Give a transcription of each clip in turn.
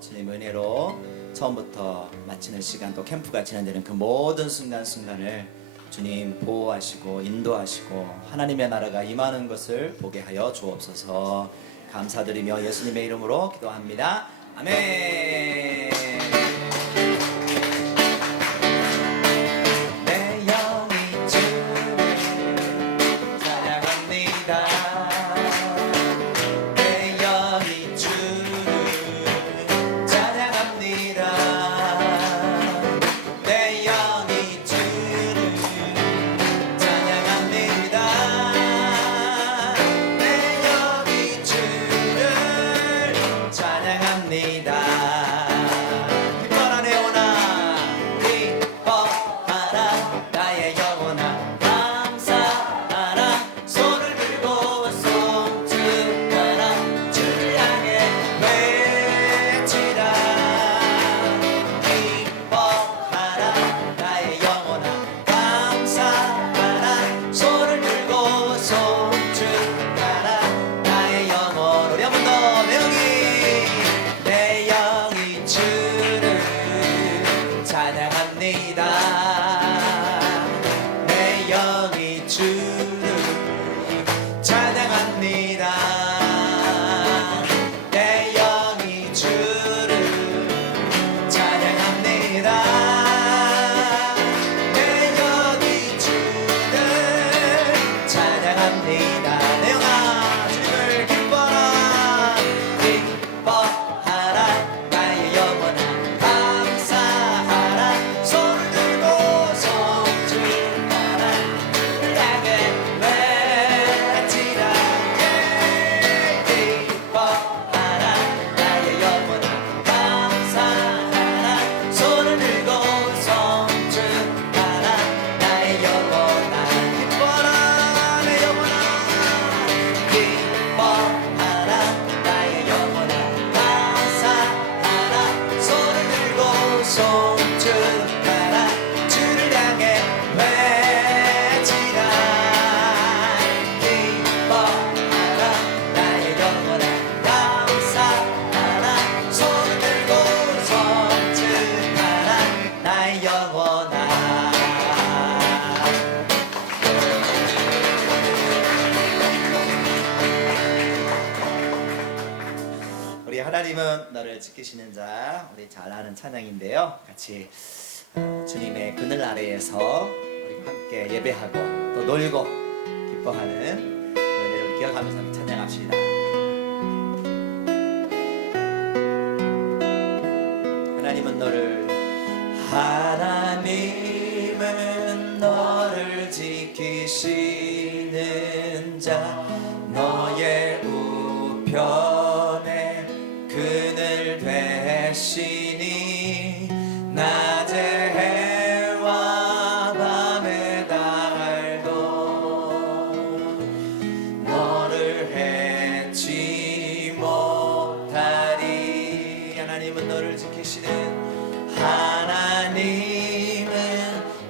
주님 은혜로 처음부터 마치는 시간 또 캠프가 진행되는 그 모든 순간순간을 주님 보호하시고 인도하시고 하나님의 나라가 임하는 것을 보게 하여 주옵소서. 감사드리며 예수님의 이름으로 기도합니다. 아멘. 내 영이 주를 찬양합니다. 내 영이 주를 찬양합니다. 내 영이 주를 찬양합니다. 내 영이 주를 찬양합니다. 기뻐라 내 영혼아, 기뻐하라 나의 영혼아, 감사하라 손을 들고 송축하라 주를 향해 외치라. 기뻐하라 나의 영혼아, 감사하라 손을 들고 송축하라 나의 영혼. 우리 한 번 더. 내 영이 주를 찬양합니다. 내 영이 주를 찬양합니다. 내 영이 주를 찬양합니다. 내 영이 주를 찬양합니다. 내 영아 주님을 기뻐라. 기뻐하라 나의 영혼아, 감사하라 손을 들고 송축하라 주를 향해 외치라. 기뻐하라 나의 영혼아, 감사하라 손을 들고 송축하라 나의 영혼아. 기뻐라 내 영혼아, 기뻐하라 나의 영혼아, 감사하라 손을 들고 송축하라 주를 향해 외치라. 기뻐하라 나의 영혼아, 감사하라 손을 들고 송축하라 나의 영혼아. 우리 하나님은 너를 지키시는 자, 우리 잘 아는 찬양인데요. 같이 주님의 그늘 아래에서 우리 함께 예배하고 또 놀고 기뻐하는 그 은혜를 기억하면서 찬양합시다. 하나님은 너를 지키시는 자, 너의 우편에 그늘 되시니 낮에 해와 밤에 달도 너를 해치 못하리. 하나님은 너를 지키시는, 하나님은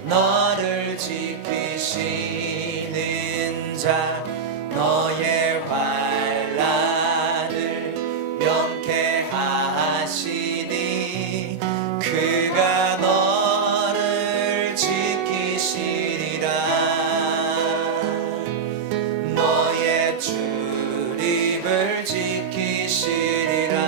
너를 지키시는 자, 너의 환난을 면케하시니 그가 너를 지키시리라. 너의 출입을 지키시리라.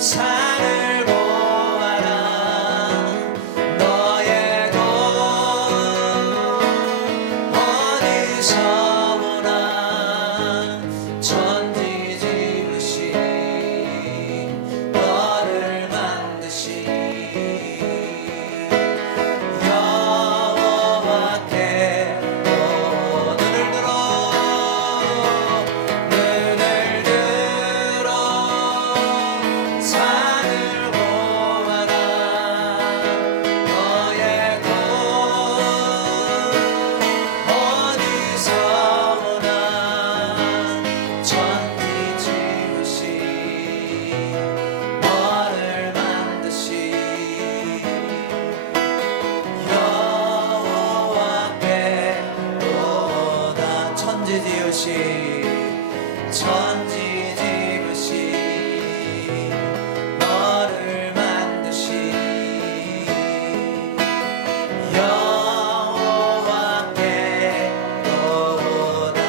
산을 보아라. 너의 돈 어디서 오나. 천지 지으신 너를 만드신 여호와께 눈을 들어 산을 보아라. 너의 돈 어디서 오나. 천지 지으신 너를 만드신 여호와께로다. 천지 지으신 너를 만드신 여호와께로다.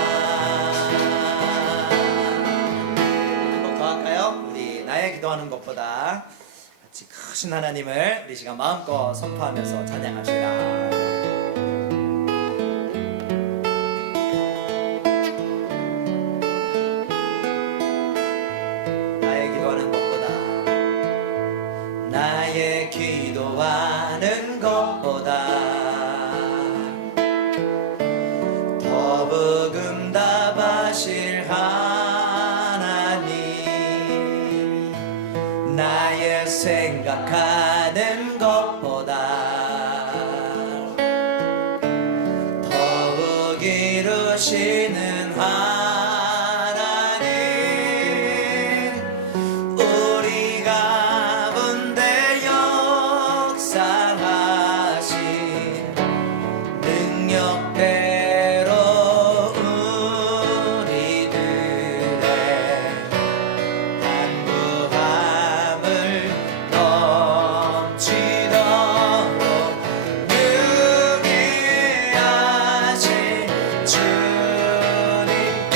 한번 더 할까요? 우리 나의 기도하는 것보다 같이 크신 하나님을 우리 시간 마음껏 선포하면서 찬양합시다. 나의 기도하는 것보다 더 복음답하실 하나님. 나의 생각하는 것보다 더욱 이루시는 하나님. 우리 가운데 역사하신 능력대로 우리들의 간구함을 넘치도록 능히 하신 주님께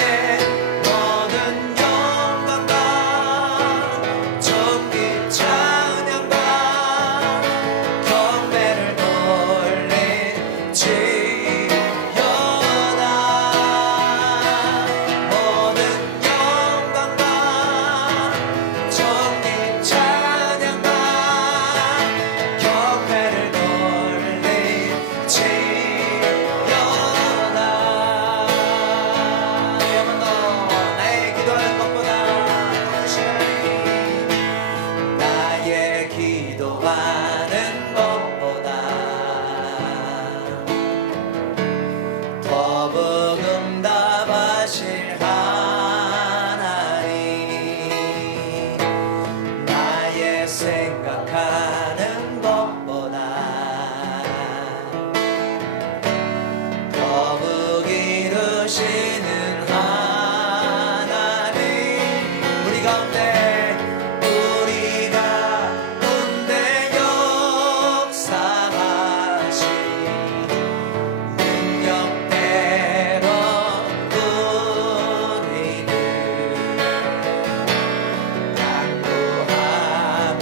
모든 영광과 존귀 찬양과 경배를 돌리지어다. 모든 영광과 존귀 찬양과 경배를 돌리지어다. 한번 더. 나의 기도하는 것보다 크신 하나님. 나의 기도하는 것보다 더 복음답하실 하나님. 나의 생각하는 것보다 더욱 이루시는 하나님. 우리 가운데 역사하신 능력대로 우리들의 간구함을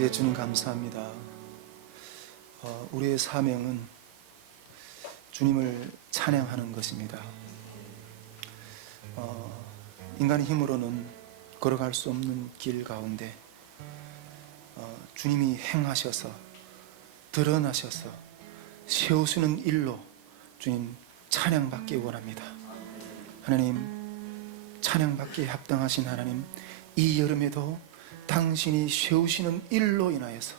예, 주님 감사합니다. 우리의 사명은 주님을 찬양하는 것입니다. 인간의 힘으로는 걸어갈 수 없는 길 가운데 주님이 행하셔서 드러나셔서 세우시는 일로 주님 찬양받기 원합니다. 하나님, 찬양받기에 합당하신 하나님, 이 여름에도 당신이 세우시는 일로 인하여서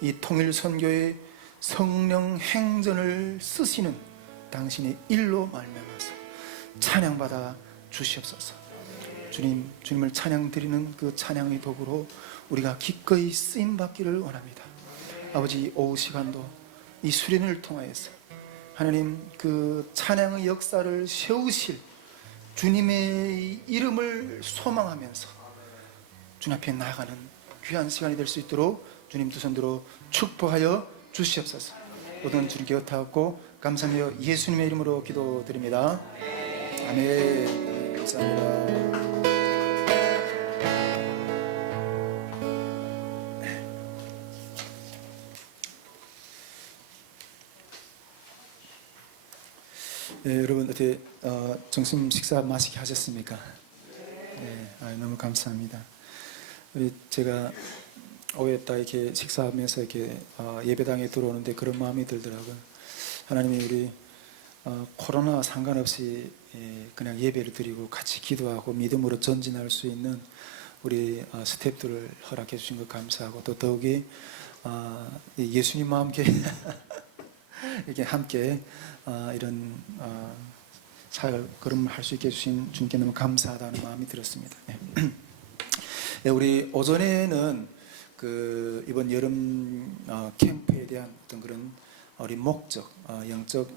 이 통일선교의 성령 행전을 쓰시는 당신의 일로 말미암아서 찬양받아 주시옵소서. 주님, 주님을 찬양드리는 그 찬양의 도구로 우리가 기꺼이 쓰임받기를 원합니다. 아버지, 오후 시간도 이 수련을 통하여서 하나님 그 찬양의 역사를 세우실 주님의 이름을 소망하면서 주님 앞에 나아가는 귀한 시간이 될 수 있도록 주님 두 손 들어 축복하여 주시옵소서. 모든 주님께 의탁하고 감사하며 예수님의 이름으로 기도드립니다. 아멘. 감사합니다. 네, 여러분 어떻게 점심 식사 맛있게 하셨습니까? 네, 너무 감사합니다. 제가 오후에 딱 이렇게 식사하면서 이렇게 예배당에 들어오는데 그런 마음이 들더라고요. 하나님이 우리 코로나 상관없이 그냥 예배를 드리고 같이 기도하고 믿음으로 전진할 수 있는 우리 스태프들을 허락해 주신 것 감사하고, 또 더욱이 예수님과 함께 이렇게 함께 이런 사역 걸음을 할 수 있게 해주신 주님께 너무 감사하다는 마음이 들었습니다. 네, 우리 오전에는 그 이번 여름 캠프에 대한 어떤 그런 우리 목적, 영적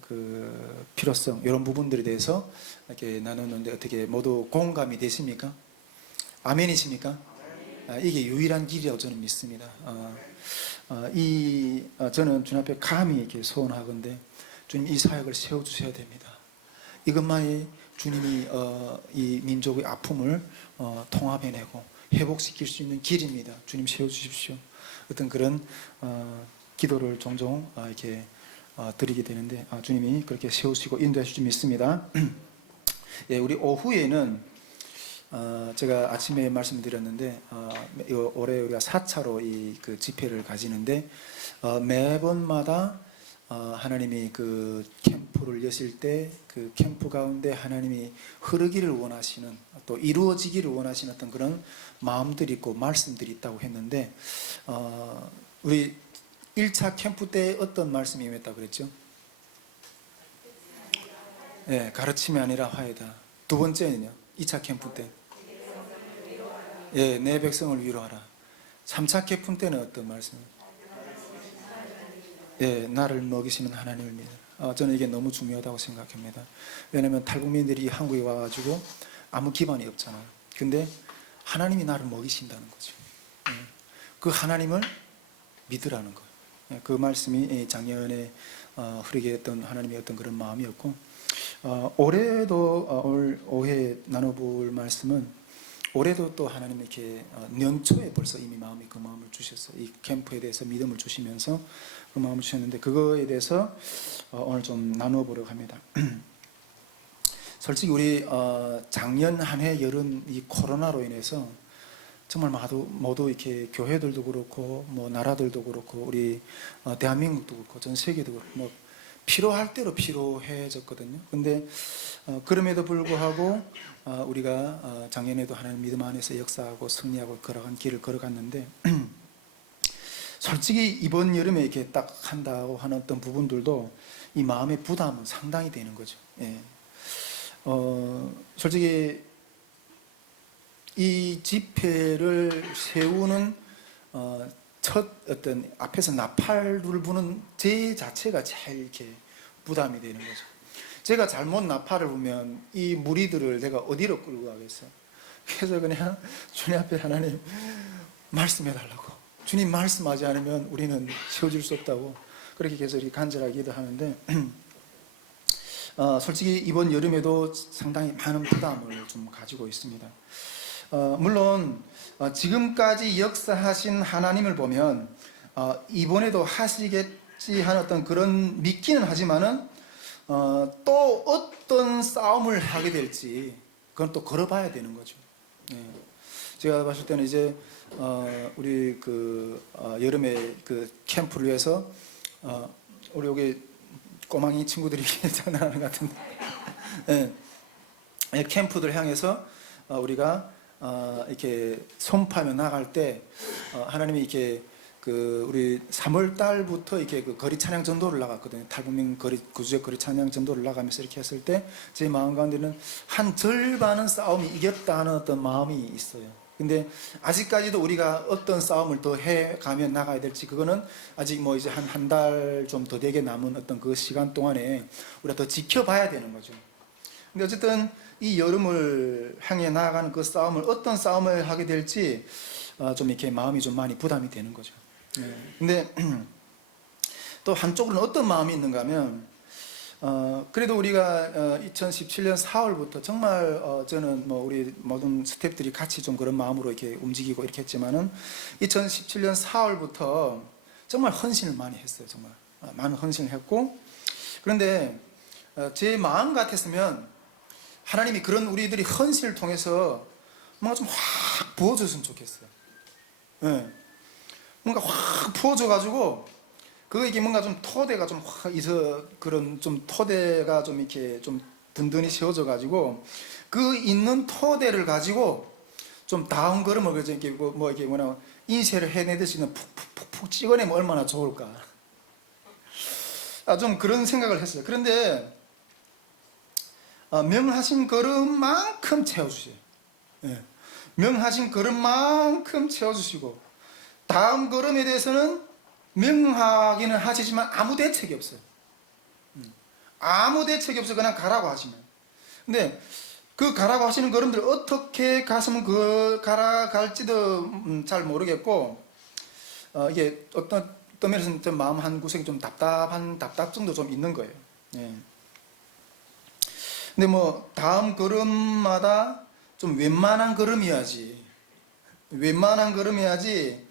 그 필요성, 이런 부분들에 대해서 이렇게 나눴는데 어떻게 모두 공감이 되십니까? 아멘이십니까? 이게 유일한 길이라고 저는 믿습니다. 저는 주님 앞에 감히 이렇게 소원하건대 주님 이 사역을 세워주셔야 됩니다. 이것만이 주님이 이 민족의 아픔을 통합해내고 회복시킬 수 있는 길입니다. 주님 세워주십시오. 어떤 그런 기도를 종종 이렇게 드리게 되는데 주님이 그렇게 세우시고 인도하실 줄 믿습니다. 예, 우리 오후에는 제가 아침에 말씀드렸는데 올해 우리가 4차로 그 집회를 가지는데 매번마다 하나님이 그 캠프를 여실 때 그 캠프 가운데 하나님이 흐르기를 원하시는, 또 이루어지기를 원하시는 어떤 그런 마음들이 있고 말씀들이 있다고 했는데 우리 1차 캠프 때 어떤 말씀이 임했다고 그랬죠? 네, 가르침이 아니라 화해다. 두 번째는요, 2차 캠프 때 예, 내 백성을 위로하라. 3차 캠프 때는 어떤 말씀이에요? 예, 나를 먹이시는 하나님을 믿어라. 저는 이게 너무 중요하다고 생각합니다. 왜냐하면 탈북민들이 한국에 와가지고 아무 기반이 없잖아요. 근데 하나님이 나를 먹이신다는 거죠. 그 하나님을 믿으라는 거예요. 그 말씀이 작년에 흐르게 했던 하나님의 어떤 그런 마음이었고, 올해도 올 오해 나눠볼 말씀은, 올해도 또 하나님이 이렇게 년초에 벌써 이미 그 마음을 주셨어요. 이 캠프에 대해서 믿음을 주시면서 그 마음을 주셨는데, 그거에 대해서 오늘 좀 나눠보려고 합니다. 솔직히 우리 작년 한 해 여름 이 코로나로 인해서 정말 모두 이렇게 교회들도 그렇고 뭐 나라들도 그렇고 우리 대한민국도 그렇고 전 세계도 그렇고 뭐 필요할 대로 필요해졌거든요. 근데 그럼에도 불구하고 우리가 작년에도 하나님 믿음 안에서 역사하고 승리하고 걸어간 길을 걸어갔는데 솔직히 이번 여름에 이렇게 딱 한다고 하는 어떤 부분들도 이 마음의 부담은 상당히 되는 거죠. 예. 솔직히 이 집회를 세우는 첫 어떤 앞에서 나팔을 부는 제 자체가 제일 이렇게 부담이 되는 거죠. 제가 잘못 나팔을 부면 이 무리들을 내가 어디로 끌고 가겠어요? 그래서 그냥 주님 앞에 하나님 말씀해 달라고. 주님 말씀하지 않으면 우리는 세워질 수 없다고 그렇게 계속 간절하게 기도하는데 솔직히 이번 여름에도 상당히 많은 부담을 좀 가지고 있습니다. 물론 지금까지 역사하신 하나님을 보면 이번에도 하시겠지 하는 어떤 그런 믿기는 하지만은 또 어떤 싸움을 하게 될지 그건 또 걸어봐야 되는 거죠. 예. 제가 봤을 때는 이제 우리 여름에 그 캠프를 위해서 우리 여기 꼬망이 친구들이 장난하는 것 같은데 예. 캠프들 향해서 우리가 이렇게 손파며 나갈 때 하나님이 이렇게 우리 3월 달부터 이렇게 거리 찬양 전도를 나갔거든요. 탈북민 구주의 거리 찬양 전도를 나가면서 이렇게 했을 때 제 마음 가운데는 한 절반은 싸움이 이겼다 하는 어떤 마음이 있어요. 근데 아직까지도 우리가 어떤 싸움을 더 해가며 나가야 될지 그거는 아직 뭐 이제 한 달 좀 더 되게 남은 어떤 그 시간 동안에 우리가 더 지켜봐야 되는 거죠. 근데 어쨌든 이 여름을 향해 나아가는 그 싸움을 어떤 싸움을 하게 될지 좀 이렇게 마음이 좀 많이 부담이 되는 거죠. 근데 또 한쪽으로는 어떤 마음이 있는가 하면 그래도 우리가 2017년 4월부터 정말 저는 뭐 우리 모든 스태프들이 같이 좀 그런 마음으로 이렇게 움직이고 이렇게 했지만은 2017년 4월부터 정말 헌신을 많이 했어요. 정말 많은 헌신을 했고 그런데 제 마음 같았으면 하나님이 그런 우리들이 헌신을 통해서 뭔가 좀 확 부어줬으면 좋겠어요. 네. 뭔가 확 부어줘가지고 그게 뭔가 좀 토대가 좀 확 있어 그런 좀 토대가 좀 이렇게 좀 든든히 세워져가지고 그 있는 토대를 가지고 좀 다음 걸음을 그저 이렇게 뭐 이렇게 뭐냐 인쇄를 해내듯이 푹푹푹푹 찍어내면 얼마나 좋을까. 좀 그런 생각을 했어요. 그런데 명하신 걸음만큼 채워주세요. 예. 명하신 걸음만큼 채워주시고 다음 걸음에 대해서는 명하기는 하시지만 아무 대책이 없어요. 아무 대책이 없어요. 그냥 가라고 하시면. 근데 그 가라고 하시는 걸음들 어떻게 갔으면 그 가라갈지도 잘 모르겠고 이게 어떤 면에서는 좀 마음 한 구석이 좀 답답증도 좀 있는 거예요. 예. 근데 뭐 다음 걸음마다 좀 웬만한 걸음이어야지. 웬만한 걸음이어야지.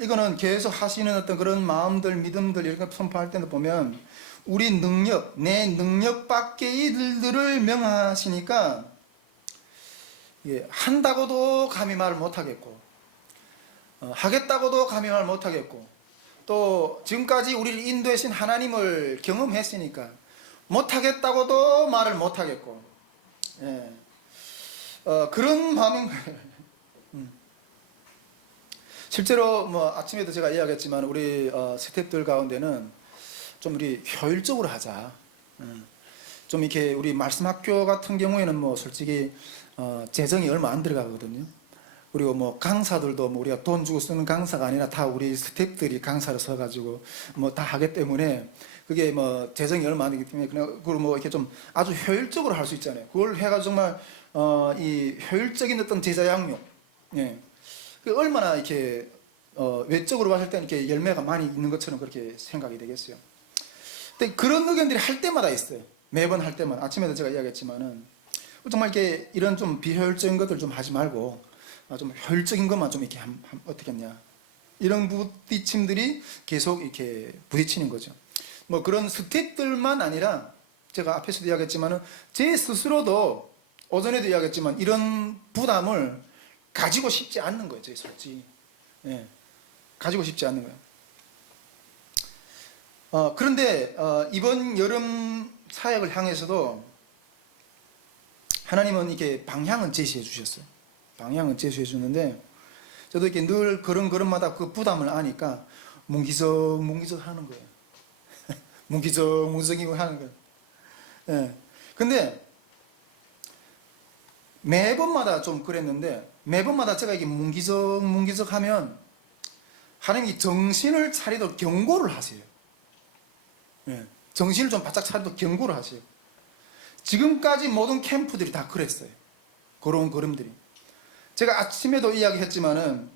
이거는 계속 하시는 어떤 그런 마음들, 믿음들 이렇게 선포할 때도 보면 우리 능력, 내 능력 밖의 일들을 명하시니까 예, 한다고도 감히 말을 못하겠고 하겠다고도 감히 말을 못하겠고 또 지금까지 우리를 인도하신 하나님을 경험했으니까 못하겠다고도 말을 못하겠고 예. 그런 마음인 거예요. 실제로 뭐 아침에도 제가 이야기했지만 우리 스태프들 가운데는 좀 우리 효율적으로 하자. 좀 이렇게 우리 말씀학교 같은 경우에는 뭐 솔직히 재정이 얼마 안 들어가거든요. 그리고 뭐 강사들도 뭐 우리가 돈 주고 쓰는 강사가 아니라 다 우리 스태프들이 강사를 써가지고 뭐 다 하기 때문에 그게 뭐 재정이 얼마 안 되기 때문에 그냥 그리고 뭐 이렇게 좀 아주 효율적으로 할 수 있잖아요. 그걸 해가지고 정말 이 효율적인 어떤 제자 양육, 예, 그 얼마나 이렇게 외적으로 봤을 때는 이렇게 열매가 많이 있는 것처럼 그렇게 생각이 되겠어요. 근데 그런 의견들이 할 때마다 있어요. 매번 할 때마다. 아침에도 제가 이야기했지만은 정말 이렇게 이런 좀 비효율적인 것들 좀 하지 말고 좀 효율적인 것만 좀 이렇게 어떻게 했냐. 이런 부딪힘들이 계속 이렇게 부딪히는 거죠. 뭐 그런 스태프들만 아니라 제가 앞에서도 이야기했지만은 제 스스로도 오전에도 이야기했지만 이런 부담을 가지고 싶지 않는 거예요. 제 솔직히. 예. 가지고 싶지 않는 거예요. 그런데 이번 여름 사역을 향해서도 하나님은 이렇게 방향은 제시해 주셨어요. 방향은 제시해 주는데 저도 이렇게 늘 걸음마다 그 부담을 아니까 뭉기적 하는 거예요. 뭉기적 하는 거예요. 예. 근데 매번마다 좀 그랬는데 매번마다 제가 이게 뭉기적 하면 하나님이 정신을 차리도록 경고를 하세요. 예. 정신을 좀 바짝 차리도록 경고를 하세요. 지금까지 모든 캠프들이 다 그랬어요. 그런 걸음들이. 제가 아침에도 이야기했지만은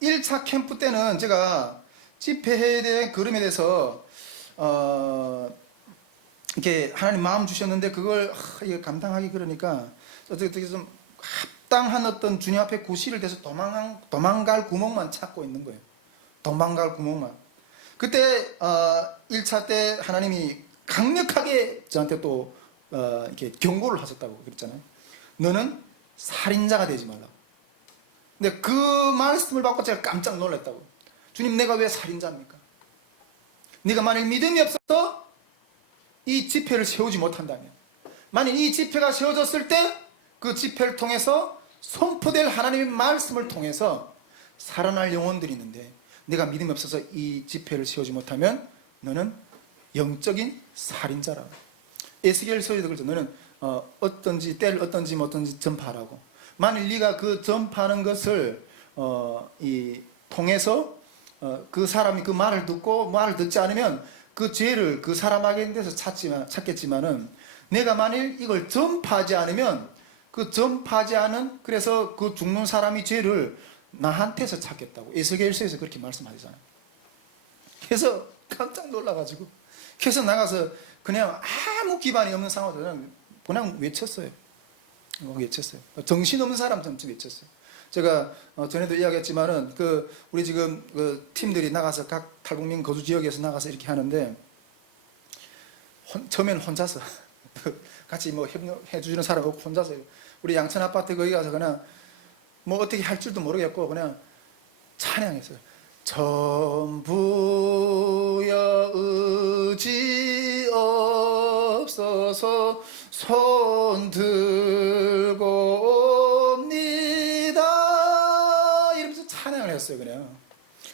1차 캠프 때는 제가 집회에 대한 걸음에 대해서 이렇게 하나님 마음 주셨는데 그걸 이게 감당하기 그러니까 어떻게 좀 합당한 어떤 주님 앞에 구실을 대서 도망갈 구멍만 찾고 있는 거예요. 도망갈 구멍만. 그때 1차 때 하나님이 강력하게 저한테 또 이렇게 경고를 하셨다고 그랬잖아요. 너는 살인자가 되지 말라고. 근데 그 말씀을 받고 제가 깜짝 놀랐다고. 주님, 내가 왜 살인자입니까? 네가 만일 믿음이 없어서 이 집회를 세우지 못한다면, 만일 이 집회가 세워졌을 때 그 집회를 통해서 선포될 하나님의 말씀을 통해서 살아날 영혼들이 있는데 내가 믿음이 없어서 이 집회를 세우지 못하면 너는 영적인 살인자라고. 에스겔서에도 그렇죠. 너는 어떤지 때를 어떤지 못든지 전파하라고. 만일 네가 그 전파하는 것을 통해서 그 사람이 그 말을 듣고 말을 듣지 않으면 그 죄를 그 사람에게 대해서 찾겠지만은 내가 만일 이걸 전파하지 않으면 그 전파하지 않은, 그래서 그 죽는 사람이 죄를 나한테서 찾겠다고 에스겔서에서 그렇게 말씀하잖아요. 그래서 깜짝 놀라가지고 그래서 나가서 그냥 아무 기반이 없는 상황에서 그냥 외쳤어요. 외쳤어요. 정신없는 사람처럼 외쳤어요. 제가 전에도 이야기했지만은 우리 지금 그 팀들이 나가서 각 탈북민 거주 지역에서 나가서 이렇게 하는데 처음에는 혼자서 같이 뭐 협력해 주는 사람 없고 혼자서 우리 양천 아파트 거기 가서 그냥 뭐 어떻게 할 줄도 모르겠고 그냥 찬양했어요. 전부여 의지 없어서 손 들고 옵니다 이러면서 찬양을 했어요. 그냥.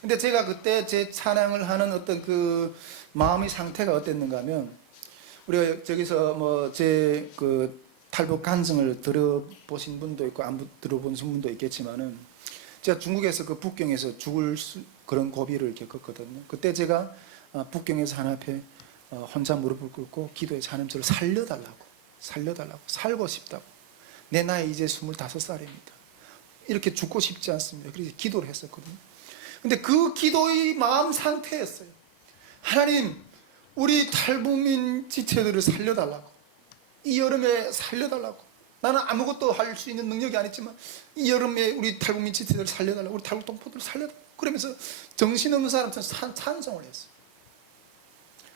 근데 제가 그때 제 찬양을 하는 어떤 그 마음의 상태가 어땠는가 하면, 우리가 저기서 뭐 제 그 탈북 간증을 들어보신 분도 있고 안 들어본 분도 있겠지만은, 제가 중국에서 그 북경에서 죽을 그런 고비를 겪었거든요. 그때 제가 북경에서 하나님 앞에 혼자 무릎을 꿇고 기도해서 하나님 저를 살려달라고 살고 싶다고. 내 나이 이제 25살입니다. 이렇게 죽고 싶지 않습니다. 그래서 기도를 했었거든요. 근데 그 기도의 마음 상태였어요. 하나님, 우리 탈북민 지체들을 살려달라고. 이 여름에 살려달라고. 나는 아무것도 할 수 있는 능력이 아니지만 이 여름에 우리 탈북민 지체들을 살려달라고. 우리 탈북 동포들을 살려달라고. 그러면서 정신없는 사람처럼 찬송을 했어요.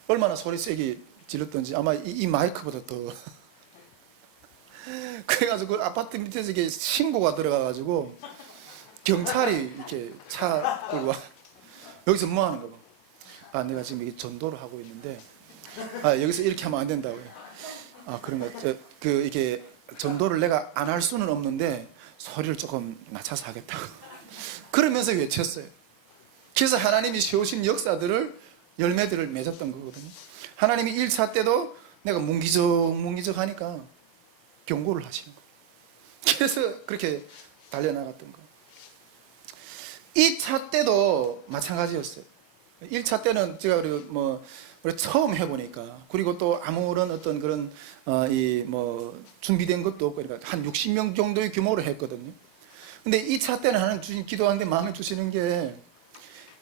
얼마나 소리 세게 질렀던지 아마 이 마이크보다 더. 그래가지고 그 아파트 밑에서 이게 신고가 들어가가지고 경찰이 이렇게 차 끌고 와. 여기서 뭐 하는 거 봐. 내가 지금 이게 전도를 하고 있는데 여기서 이렇게 하면 안 된다고요. 그런가. 이게 전도를 내가 안 할 수는 없는데 소리를 조금 낮춰서 하겠다고. 그러면서 외쳤어요. 그래서 하나님이 세우신 역사들을, 열매들을 맺었던 거거든요. 하나님이 1차 때도 내가 뭉기적 하니까 경고를 하시는 거예요. 그래서 그렇게 달려나갔던 거예요. 2차 때도 마찬가지였어요. 1차 때는 제가 우리 처음 해보니까, 그리고 또 아무런 어떤 그런 준비된 것도 없고, 그러니까 한 60명 정도의 규모로 했거든요. 근데 2차 때는 하나님 주신 기도하는데 마음에 주시는 게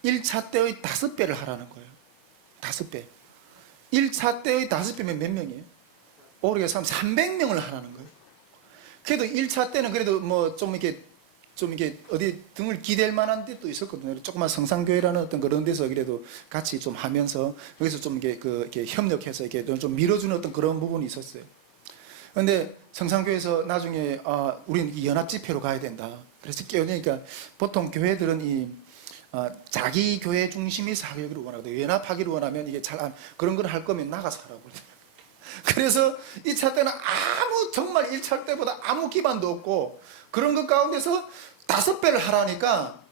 1차 때의 5배를 하라는 거예요. 5배. 1차 때의 5배면 몇 명이에요? 모르겠어요. 300명을 하라는 거예요. 그래도 1차 때는 그래도 좀 이렇게 어디 등을 기댈 만한 데도 있었거든요. 조그만 성산교회라는 어떤 그런 데서 그래도 같이 좀 하면서 여기서 좀 이렇게 협력해서 이렇게 좀 밀어주는 어떤 그런 부분이 있었어요. 그런데 성산교회에서 나중에 우리는 연합 집회로 가야 된다. 그래서 깨우니까 보통 교회들은 자기 교회 중심이 사교육을 원하거든요. 연합하기를 원하면 이게 그런 걸 할 거면 나가서 하라고. 그래서 2차 때는 정말 1차 때보다 아무 기반도 없고 그런 것 가운데서 5배를 하라니까,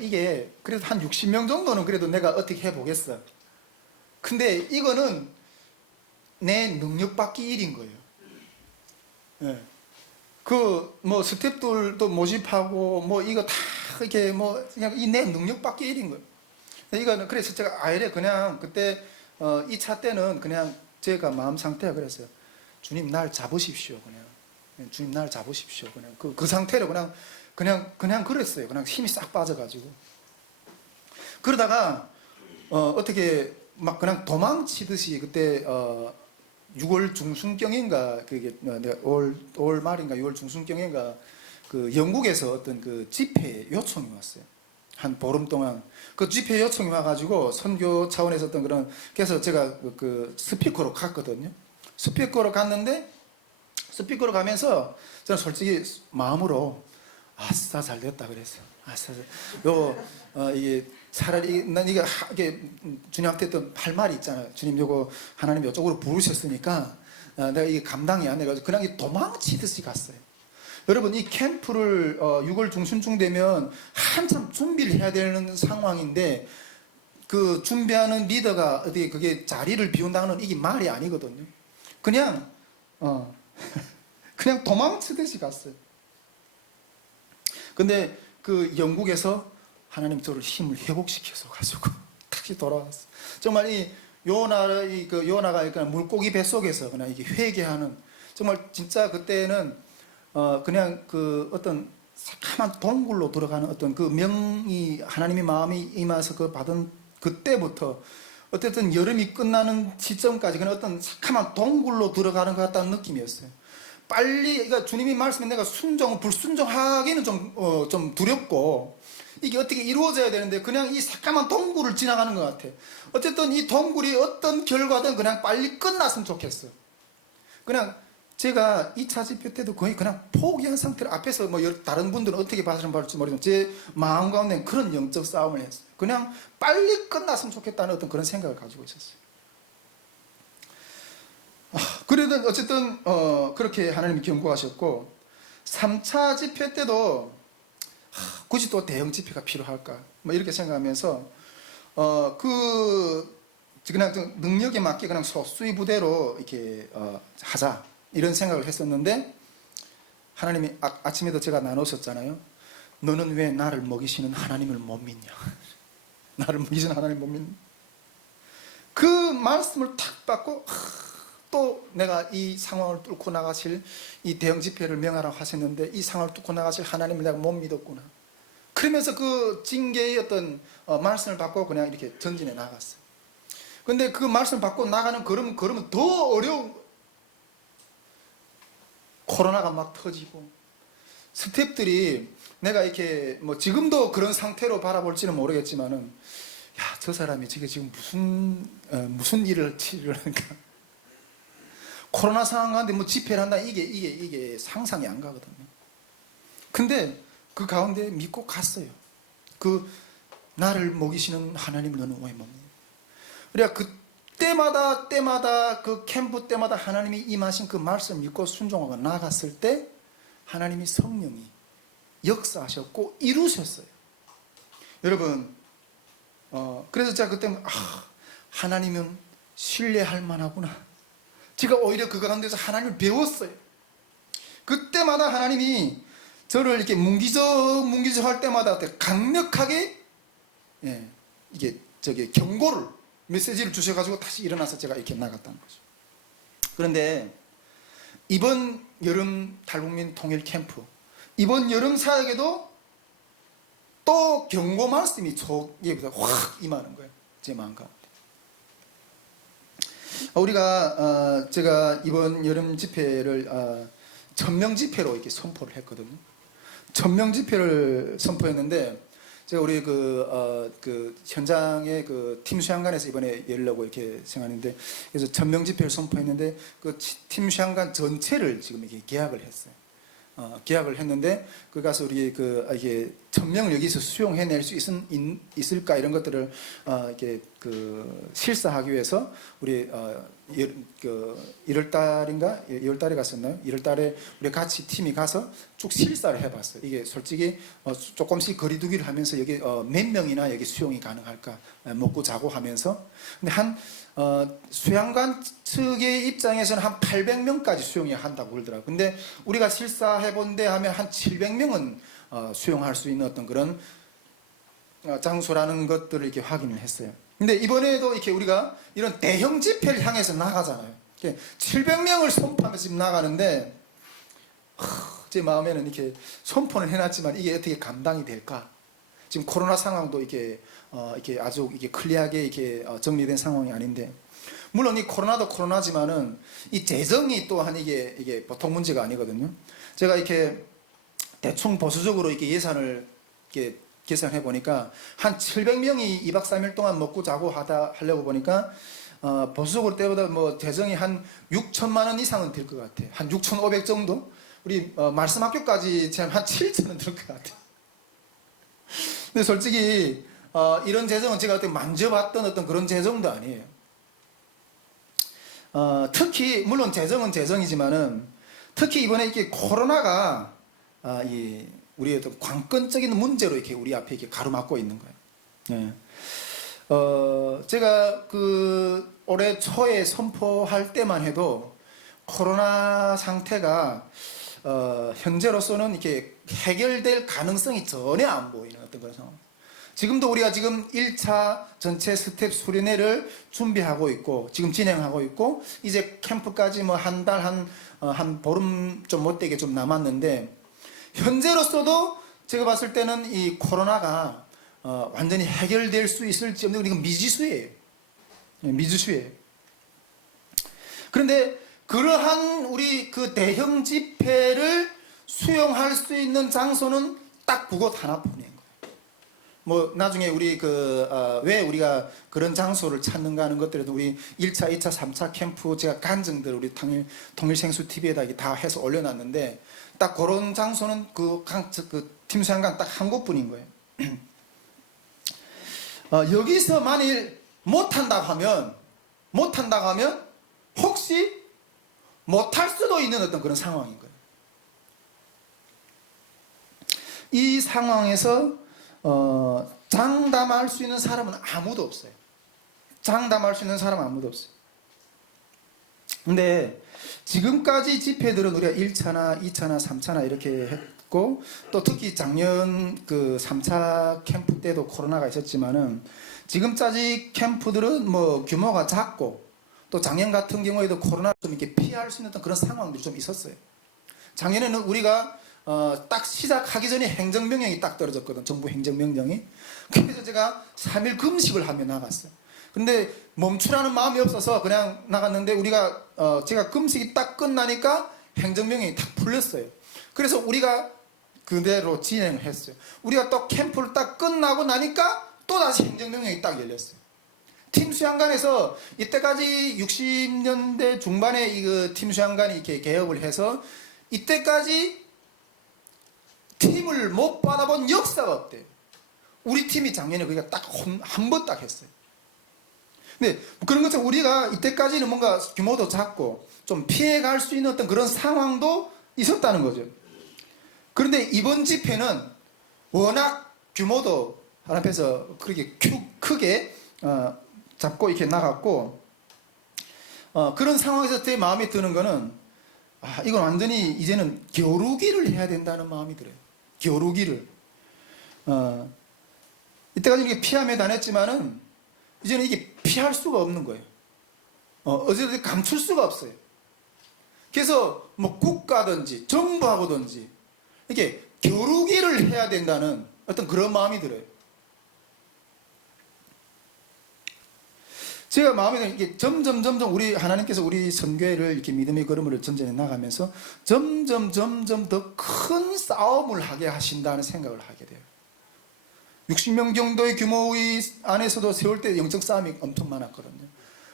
이게 그래도 한 60명 정도는 그래도 내가 어떻게 해보겠어. 근데 이거는 내 능력 받기 일인 거예요. 네. 스태프들도 모집하고 이거 다 이렇게 그냥 내 능력 받기 일인 거예요. 이거는 그래서 제가 아예 그냥 그때 2차 때는 그냥 제가 마음 상태가 그랬어요. 주님 날 잡으십시오. 주님 날 잡으십시오. 그냥 그 상태로 그냥 그랬어요. 그냥 힘이 싹 빠져가지고. 그러다가 어떻게 그냥 도망치듯이 그때 6월 중순경인가 그게 내가 5월 말인가 6월 중순경인가 그 영국에서 어떤 그 집회 요청이 왔어요. 한 보름 동안 그 집회 요청이 와가지고 선교 차원에서 어떤 그런 그래서 제가 그 스피커로 갔거든요. 스피커로 갔는데 스피커로 가면서 저는 솔직히 마음으로 아싸 잘 됐다 그랬어요. 아싸 이게 차라리 난 이게 주님한테 어떤 할 말이 있잖아요. 주님 요거 하나님 이쪽으로 부르셨으니까 내가 이게 감당이 안 돼가지고 그냥 도망치듯이 갔어요. 여러분 이 캠프를 6월 중순쯤 되면 한참 준비를 해야 되는 상황인데 그 준비하는 리더가 어디 그게 자리를 비운다는 이게 말이 아니거든요. 그냥 그냥 도망치듯이 갔어요. 근데 그 영국에서 하나님 저를 힘을 회복시켜서 가지고 다시 돌아왔어요. 정말 이 요나가 그냥 물고기 뱃속에서 그냥 이게 회개하는 정말 진짜 그때는 그냥 그 어떤 새카만 동굴로 들어가는 어떤 그 명이 하나님의 마음이 임해서 그 받은 그때부터 어쨌든 여름이 끝나는 시점까지 그냥 어떤 새카만 동굴로 들어가는 것 같다는 느낌이었어요. 빨리 그러니까 주님이 말씀에 내가 불순종하기는 좀 두렵고 이게 어떻게 이루어져야 되는데 그냥 이 새까만 동굴을 지나가는 것 같아. 어쨌든 이 동굴이 어떤 결과든 그냥 빨리 끝났으면 좋겠어. 그냥 제가 2차 집회 때도 거의 그냥 포기한 상태로 앞에서 뭐 다른 분들은 어떻게 봐주실지 모르지만 제 마음 가운데는 그런 영적 싸움을 했어요. 그냥 빨리 끝났으면 좋겠다는 어떤 그런 생각을 가지고 있었어요. 그래도 어쨌든 그렇게 하나님이 경고하셨고 3차 집회 때도 굳이 또 대형 집회가 필요할까 뭐 이렇게 생각하면서 그냥 좀 능력에 맞게 그냥 소수의 부대로 이렇게 하자 이런 생각을 했었는데 하나님이 아침에도 제가 나눴었잖아요. 너는 왜 나를 먹이시는 하나님을 못 믿냐? 나를 먹이시는 하나님을 못 믿냐? 그 말씀을 탁 받고 또 내가 이 상황을 뚫고 나가실 이 대형 집회를 명하라고 하셨는데 이 상황을 뚫고 나가실 하나님을 내가 못 믿었구나. 그러면서 그 징계의 어떤 말씀을 받고 그냥 이렇게 전진해 나갔어요. 근데 그 말씀을 받고 나가는 걸으면 더 어려운 거예요. 코로나가 막 터지고 스태프들이 내가 이렇게 뭐 지금도 그런 상태로 바라볼지는 모르겠지만은 야, 저 사람이 지금 무슨 일을 하니까 코로나 상황 가운데 뭐 집회를 한다 이게 상상이 안 가거든요. 근데 그 가운데 믿고 갔어요. 그 나를 먹이시는 하나님을 너는 왜 못 믿냐? 그러니까 때마다 그 캠프 때마다 하나님이 임하신 그 말씀 믿고 순종하고 나갔을 때 하나님이 성령이 역사하셨고 이루셨어요. 여러분 그래서 제가 그때 하나님은 신뢰할 만하구나. 제가 오히려 그 가운데서 하나님을 배웠어요. 그때마다 하나님이 저를 이렇게 뭉기적 할 때마다 강력하게 이게 경고를 메시지를 주셔가지고 다시 일어나서 제가 이렇게 나갔다는 거죠. 그런데 이번 여름 탈북민 통일 캠프 이번 여름 사역에도 또 경고 말씀이 저기에부터 확 임하는 거예요. 제 마음 가운데. 제가 이번 여름 집회를 1000명 집회로 이렇게 선포를 했거든요. 1000명 집회를 선포했는데 제가 우리 그 현장의 그 팀 수양관에서 이번에 열려고 이렇게 생각하는데 그래서 1000명 집회를 선포했는데 그 팀 수양관 전체를 지금 이렇게 계약을 했어요. 계약을 했는데 그 가서 우리 이게 1000명을 여기서 수용해낼 수 있을까 이런 것들을 이렇게 실사하기 위해서 우리 1월달인가 2월달에 갔었나요? 1월달에 우리 같이 팀이 가서 쭉 실사를 해봤어요. 이게 솔직히 조금씩 거리두기를 하면서 여기 몇 명이나 여기 수용이 가능할까 먹고 자고 하면서 근데 수양관 측의 입장에서는 한 800명까지 수용이 한다고 그러더라고요. 근데 우리가 실사해본데 하면 한 700명은 수용할 수 있는 어떤 그런 장소라는 것들을 이렇게 확인을 했어요. 근데 이번에도 이렇게 우리가 이런 대형 집회를 향해서 나가잖아요. 700명을 선포하면서 지금 나가는데 제 마음에는 이렇게 선포는 해놨지만 이게 어떻게 감당이 될까? 지금 코로나 상황도 이렇게 아주 이게 클리어하게 이렇게 정리된 상황이 아닌데 물론 이 코로나도 코로나지만은 이 재정이 또한 이게 보통 문제가 아니거든요. 제가 이렇게 대충 보수적으로 이렇게 예산을 이렇게 계산해 보니까 한 700명이 2박 3일 동안 먹고 자고 하려고 보니까 보수적으로 때보다 뭐 재정이 한 6천만 원 이상은 될 것 같아. 한 6,500 정도? 우리 말씀 학교까지 한 7천은 들 것 같아. 근데 솔직히 이런 재정은 제가 어떻게 만져봤던 어떤 그런 재정도 아니에요. 특히 물론 재정은 재정이지만은 특히 이번에 이렇게 코로나가 우리의 어떤 관건적인 문제로 이렇게 우리 앞에 이렇게 가로막고 있는 거예요. 네. 제가 그 올해 초에 선포할 때만 해도 코로나 상태가 현재로서는 이렇게 해결될 가능성이 전혀 안 보이는 어떤 그런 상황. 지금도 우리가 지금 1차 전체 스텝 수련회를 준비하고 있고 지금 진행하고 있고 이제 캠프까지 뭐 한 달 한 보름 좀 못되게 좀 남았는데 현재로서도 제가 봤을 때는 이 코로나가 완전히 해결될 수 있을지 없는 이건 미지수예요. 미지수예요. 그런데 그러한 우리 그 대형 집회를 수용할 수 있는 장소는 딱 그곳 하나뿐이에요. 뭐 나중에 우리 왜 우리가 그런 장소를 찾는가 하는 것들에도 우리 1차, 2차, 3차 캠프 제가 간증들 우리 통일생수 TV에다 다 해서 올려놨는데 딱 그런 장소는 그 팀수양강 딱 한 곳뿐인 거예요. 여기서 만일 못한다고 하면 혹시 못할 수도 있는 어떤 그런 상황인 거예요. 이 상황에서 장담할 수 있는 사람은 아무도 없어요. 장담할 수 있는 사람은 아무도 없어요. 근데 지금까지 집회들은 우리가 1차나 2차나 3차나 이렇게 했고 또 특히 작년 그 3차 캠프 때도 코로나가 있었지만은 지금까지 캠프들은 뭐 규모가 작고 또 작년 같은 경우에도 코로나를 좀 이렇게 피할 수 있는 그런 상황들이 좀 있었어요. 작년에는 우리가 딱 시작하기 전에 행정명령이 딱 떨어졌거든. 정부 행정명령이. 그래서 제가 3일 금식을 하며 나갔어요. 근데 멈추라는 마음이 없어서 그냥 나갔는데 제가 금식이 딱 끝나니까 행정명령이 딱 풀렸어요. 그래서 우리가 그대로 진행을 했어요. 우리가 또 캠프를 딱 끝나고 나니까 또 다시 행정명령이 딱 열렸어요. 팀 수양관에서 이때까지 60년대 중반에 이 팀 수양관이 이렇게 개업을 해서 이때까지 팀을 못 받아본 역사가 없대요. 우리 팀이 작년에 그게 딱 한 번 딱 했어요. 근데 그런 것처럼 우리가 이때까지는 뭔가 규모도 작고 좀 피해갈 수 있는 어떤 그런 상황도 있었다는 거죠. 그런데 이번 집회는 워낙 규모도 하나님 앞에서 그렇게 크게 잡고 이렇게 나갔고 그런 상황에서 제 마음에 드는 거는 이건 완전히 이제는 겨루기를 해야 된다는 마음이 들어요. 겨루기를. 이때까지 이렇게 피하며 다녔지만은 이제는 이게 피할 수가 없는 거예요. 어쨌든 감출 수가 없어요. 그래서 뭐 국가든지 정부하고든지 이렇게 겨루기를 해야 된다는 어떤 그런 마음이 들어요. 제가 마음에 드는 이게 점점 우리 하나님께서 우리 선교회를 이렇게 믿음의 걸음을 전전해 나가면서 점점 더 큰 싸움을 하게 하신다는 생각을 하게 돼요. 60명 정도의 규모의 안에서도 세울 때 영적 싸움이 엄청 많았거든요.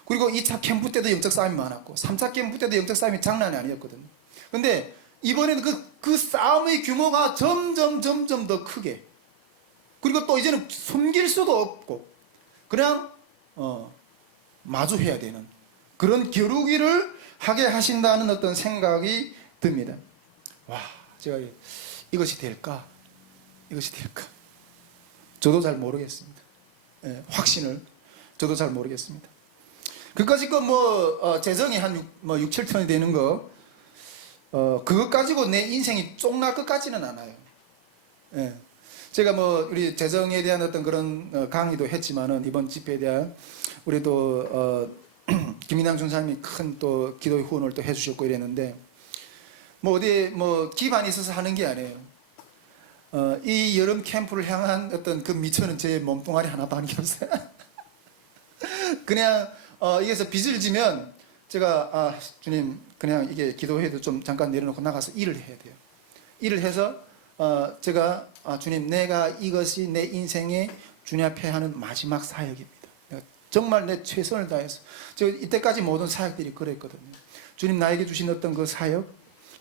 그리고 2차 캠프 때도 영적 싸움이 많았고 3차 캠프 때도 영적 싸움이 장난이 아니었거든요. 근데 이번에는 그 싸움의 규모가 점점 더 크게, 그리고 또 이제는 숨길 수도 없고 그냥 마주해야 되는 그런 겨루기를 하게 하신다는 어떤 생각이 듭니다. 와, 제가 이것이 될까? 저도 잘 모르겠습니다. 확신을 저도 잘 모르겠습니다. 그까짓 거 재정이 한 6, 7톤이 되는 거 그것 가지고 내 인생이 쫑날 것 같지는 않아요. 제가 우리 재정에 대한 어떤 그런 강의도 했지만은 이번 집회에 대한 우리 또 김인양 중사님이 큰 또 기도의 후원을 또 해주셨고 이랬는데 어디 기반이 있어서 하는 게 아니에요. 이 여름 캠프를 향한 어떤 그 미천은 제 몸뚱아리 하나밖에 없어요. 그냥 이게서 빚을 지면 제가 주님 그냥 이게 기도회도 좀 잠깐 내려놓고 나가서 일을 해야 돼요. 일을 해서 제가 주님 내가 이것이 내 인생의 주님 앞에 하는 마지막 사역입니다. 내가 정말 내 최선을 다해서 제가 이때까지 모든 사역들이 그랬거든요. 주님 나에게 주신 어떤 그 사역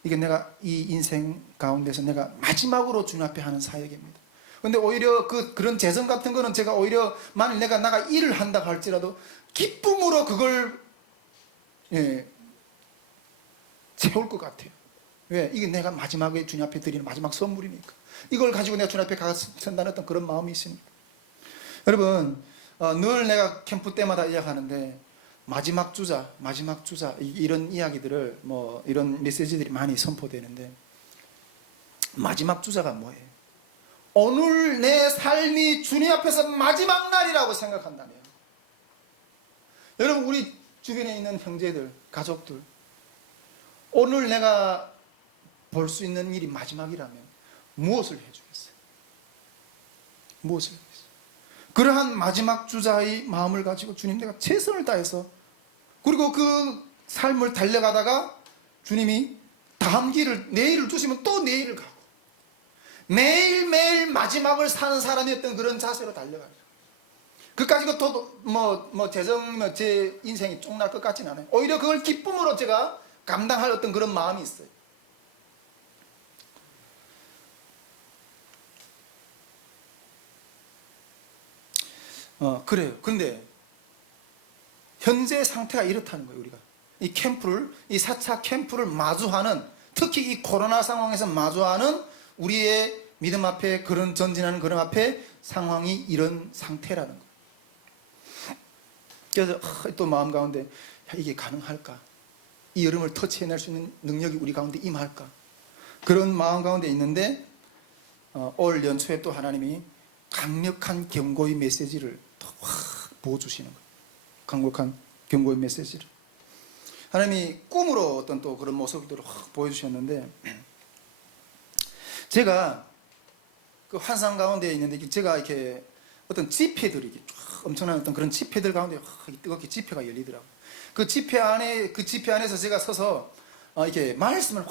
이게 내가 이 인생 가운데서 내가 마지막으로 주님 앞에 하는 사역입니다. 근데 오히려 그런 재정 같은 거는 제가 오히려 만일 내가 나가 일을 한다고 할지라도 기쁨으로 그걸 채울 것 같아요. 왜? 이게 내가 마지막에 주님 앞에 드리는 마지막 선물이니까. 이걸 가지고 내가 주님 앞에 가서 선다는 어떤 그런 마음이 있습니다. 여러분, 늘 내가 캠프 때마다 이야기하는데 마지막 주자 이런 이야기들을 이런 메시지들이 많이 선포되는데 마지막 주자가 뭐예요? 오늘 내 삶이 주님 앞에서 마지막 날이라고 생각한다면 여러분 우리 주변에 있는 형제들, 가족들 오늘 내가 볼 수 있는 일이 마지막이라면 무엇을 해주겠어요? 무엇을 해주겠어요? 그러한 마지막 주자의 마음을 가지고 주님 내가 최선을 다해서 그리고 그 삶을 달려가다가 주님이 다음 길을 내일을 주시면 또 내일을 가고 매일매일 마지막을 사는 사람이었던 그런 자세로 달려가요. 그까지가 재정 제 인생이 쫑날 것 같지는 않아요. 오히려 그걸 기쁨으로 제가 감당할 어떤 그런 마음이 있어요. 그래요. 근데 현재 상태가 이렇다는 거예요. 우리가 이 4차 캠프를 마주하는 특히 이 코로나 상황에서 마주하는 우리의 믿음 앞에 그런 전진하는 그런 앞에 상황이 이런 상태라는 거예요. 그래서 또 마음 가운데 이게 가능할까? 이 여름을 터치해낼 수 있는 능력이 우리 가운데 임할까? 그런 마음 가운데 있는데 올 연초에 또 하나님이 강력한 경고의 메시지를 또 부어주시는 거예요. 강력한 경고의 메시지를 하나님이 꿈으로 어떤 또 그런 모습들을 보여주셨는데 제가 그 환상 가운데 있는데 제가 이렇게 어떤 지폐들이 엄청난 어떤 그런 지폐들 가운데 뜨겁게 지폐가 열리더라고요. 그 지폐 안에서 제가 서서 이렇게 말씀을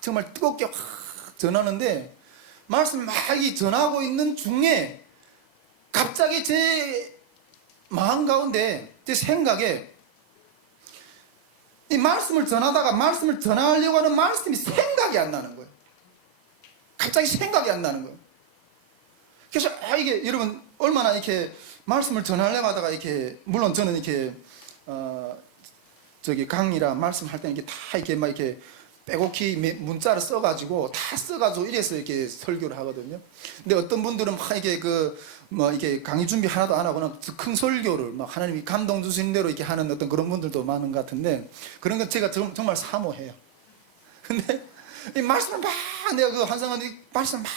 정말 뜨겁게 전하는데 말씀을 막 전하고 있는 중에 갑자기 제 마음 가운데 제 생각에 이 말씀을 전하다가 말씀을 전하려고 하는 말씀이 생각이 안 나는 거예요. 갑자기 생각이 안 나는 거예요. 그래서 이게 여러분 얼마나 이렇게 말씀을 전하려고 하다가 이렇게 물론 저는 이렇게 강의라 말씀할 때는 이게 다 이렇게 막 이렇게 빼곡히 문자를 써가지고 다 써가지고 이래서 이렇게 설교를 하거든요. 근데 어떤 분들은 막 이게 이렇게 강의 준비 하나도 안 하고는 큰 설교를 막 하나님이 감동 주신 대로 이렇게 하는 어떤 그런 분들도 많은 것 같은데 그런 건 제가 정말 사모해요. 근데 이 말씀을 막 내가 그 한상원 말씀 막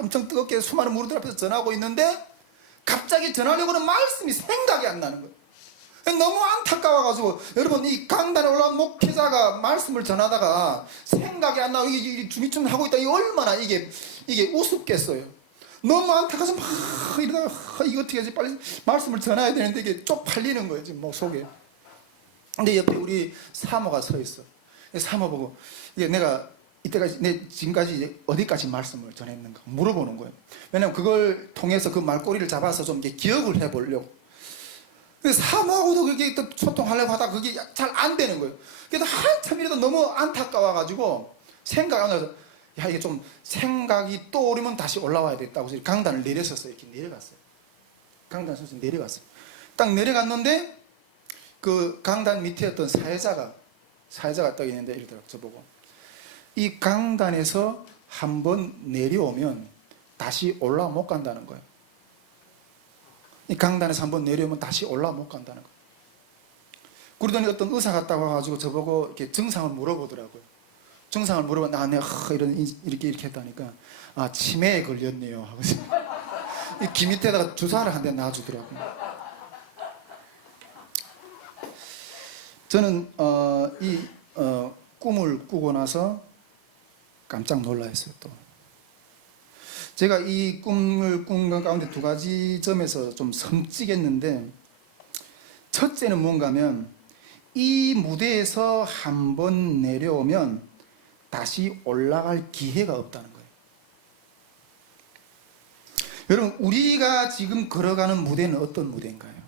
엄청 뜨겁게 수많은 무리들 앞에서 전하고 있는데 갑자기 전하려고 하는 말씀이 생각이 안 나는 거예요. 너무 안타까워가지고 여러분 이 강단에 올라온 목회자가 말씀을 전하다가 생각이 안 나고 이게 주미춤 하고 있다. 이게 얼마나 이게 우습겠어요. 너무 안타까워서 막 이러다가 이거 어떻게 하지 빨리 말씀을 전해야 되는데 이게 쪽팔리는 거예요 지금 목 속에. 근데 옆에 우리 사모가 서 있어. 사모 보고 이게 내가 이때까지 지금까지 어디까지 말씀을 전했는가 물어보는 거예요. 왜냐면 그걸 통해서 그 말꼬리를 잡아서 좀 이렇게 기억을 해보려고. 근데 사모하고도 그게 또 소통하려고 하다가 그게 잘 안 되는 거예요. 그래서 한참 이라도 너무 안타까워가지고 생각 안 나서 이게 좀 생각이 떠오르면 다시 올라와야 되겠다고 해서 강단을 내렸었어요. 이렇게 내려갔어요. 강단에서 내려갔어요. 딱 내려갔는데 그 강단 밑에 어떤 사회자가 떠 있는데 이러더라고요. 저보고 이 강단에서 한번 내려오면 다시 올라와 못 간다는 거예요. 이 강단에서 한번 내려오면 다시 올라와 못 간다는 거예요. 그러더니 어떤 의사 갔다고 와가지고 저보고 이렇게 증상을 물어보더라고요. 증상을 물어봤는데 내가 이렇게 했다니까 치매에 걸렸네요 하고서 이 귀 밑에다가 주사를 한 대 놔주더라고요. 저는 꿈을 꾸고 나서 깜짝 놀라했어요. 또 제가 이 꿈을 꾼 것 가운데 두 가지 점에서 좀 섬찟했는데 첫째는 뭔가면 이 무대에서 한번 내려오면 다시 올라갈 기회가 없다는 거예요. 여러분, 우리가 지금 걸어가는 무대는 어떤 무대인가요?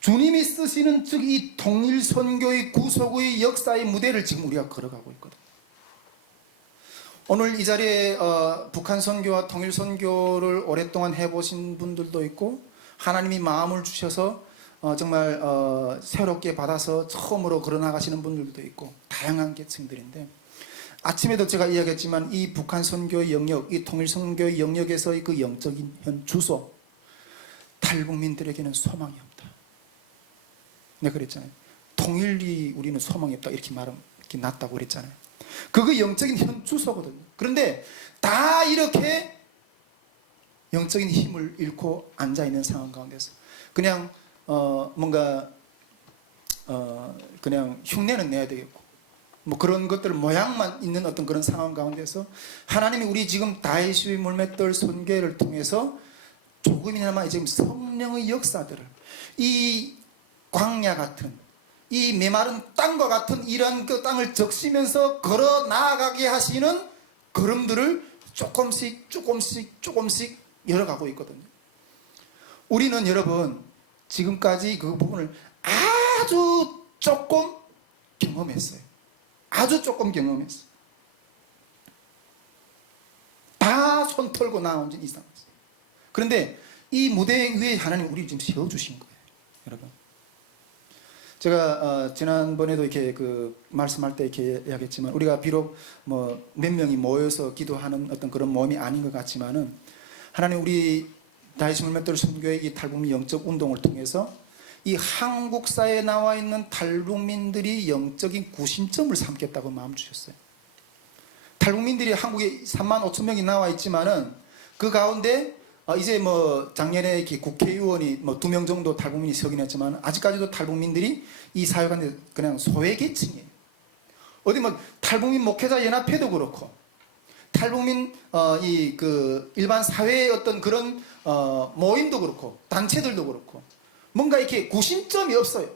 주님이 쓰시는 즉 이 통일선교의 구속의 역사의 무대를 지금 우리가 걸어가고 있거든요. 오늘 이 자리에 북한 선교와 통일 선교를 오랫동안 해보신 분들도 있고, 하나님이 마음을 주셔서 정말 새롭게 받아서 처음으로 걸어나가시는 분들도 있고, 다양한 계층들인데, 아침에도 제가 이야기했지만 이 북한 선교의 영역, 이 통일 선교의 영역에서의 그 영적인 현 주소, 탈북민들에게는 소망이 없다. 내가 그랬잖아요. 통일이 우리는 소망이 없다 이렇게 말하면 이렇게 낫다고 그랬잖아요. 그거 영적인 현 주소거든요. 그런데 다 이렇게 영적인 힘을 잃고 앉아있는 상황 가운데서 그냥 뭔가 그냥 흉내는 내야 되겠고, 뭐 그런 것들 모양만 있는 어떤 그런 상황 가운데서 하나님이 우리 지금 다윗의 물맷돌 선교를 통해서 조금이나마 지금 성령의 역사들을, 이 광야 같은 이 메마른 땅과 같은 이런 그 땅을 적시면서 걸어 나아가게 하시는 걸음들을 조금씩 열어가고 있거든요. 우리는 여러분 지금까지 그 부분을 아주 조금 경험했어요. 아주 조금 경험했어요. 다 손 털고 나온 지 이상했어요. 그런데 이 무대 위에 하나님 우리 지금 세워주신 거예요, 여러분. 제가 지난번에도 이렇게 그 말씀할 때 이렇게 이야기했지만, 우리가 비록 뭐 몇 명이 모여서 기도하는 어떤 그런 모임이 아닌 것 같지만은, 하나님 우리 다윗 물맷돌 선교의 이 탈북민 영적 운동을 통해서 이 한국 사회에 나와 있는 탈북민들이 영적인 구심점을 삼겠다고 마음 주셨어요. 탈북민들이 한국에 3만 5천 명이 나와 있지만은 그 가운데 이제 뭐 작년에 이렇게 국회의원이 뭐 2명 정도 탈북민이 서긴 했지만, 아직까지도 탈북민들이 이 사회 가운데 그냥 소외계층이에요. 어디 뭐 탈북민 목회자 연합회도 그렇고, 탈북민 이 그 일반 사회의 어떤 그런 모임도 그렇고, 단체들도 그렇고, 뭔가 이렇게 구심점이 없어요.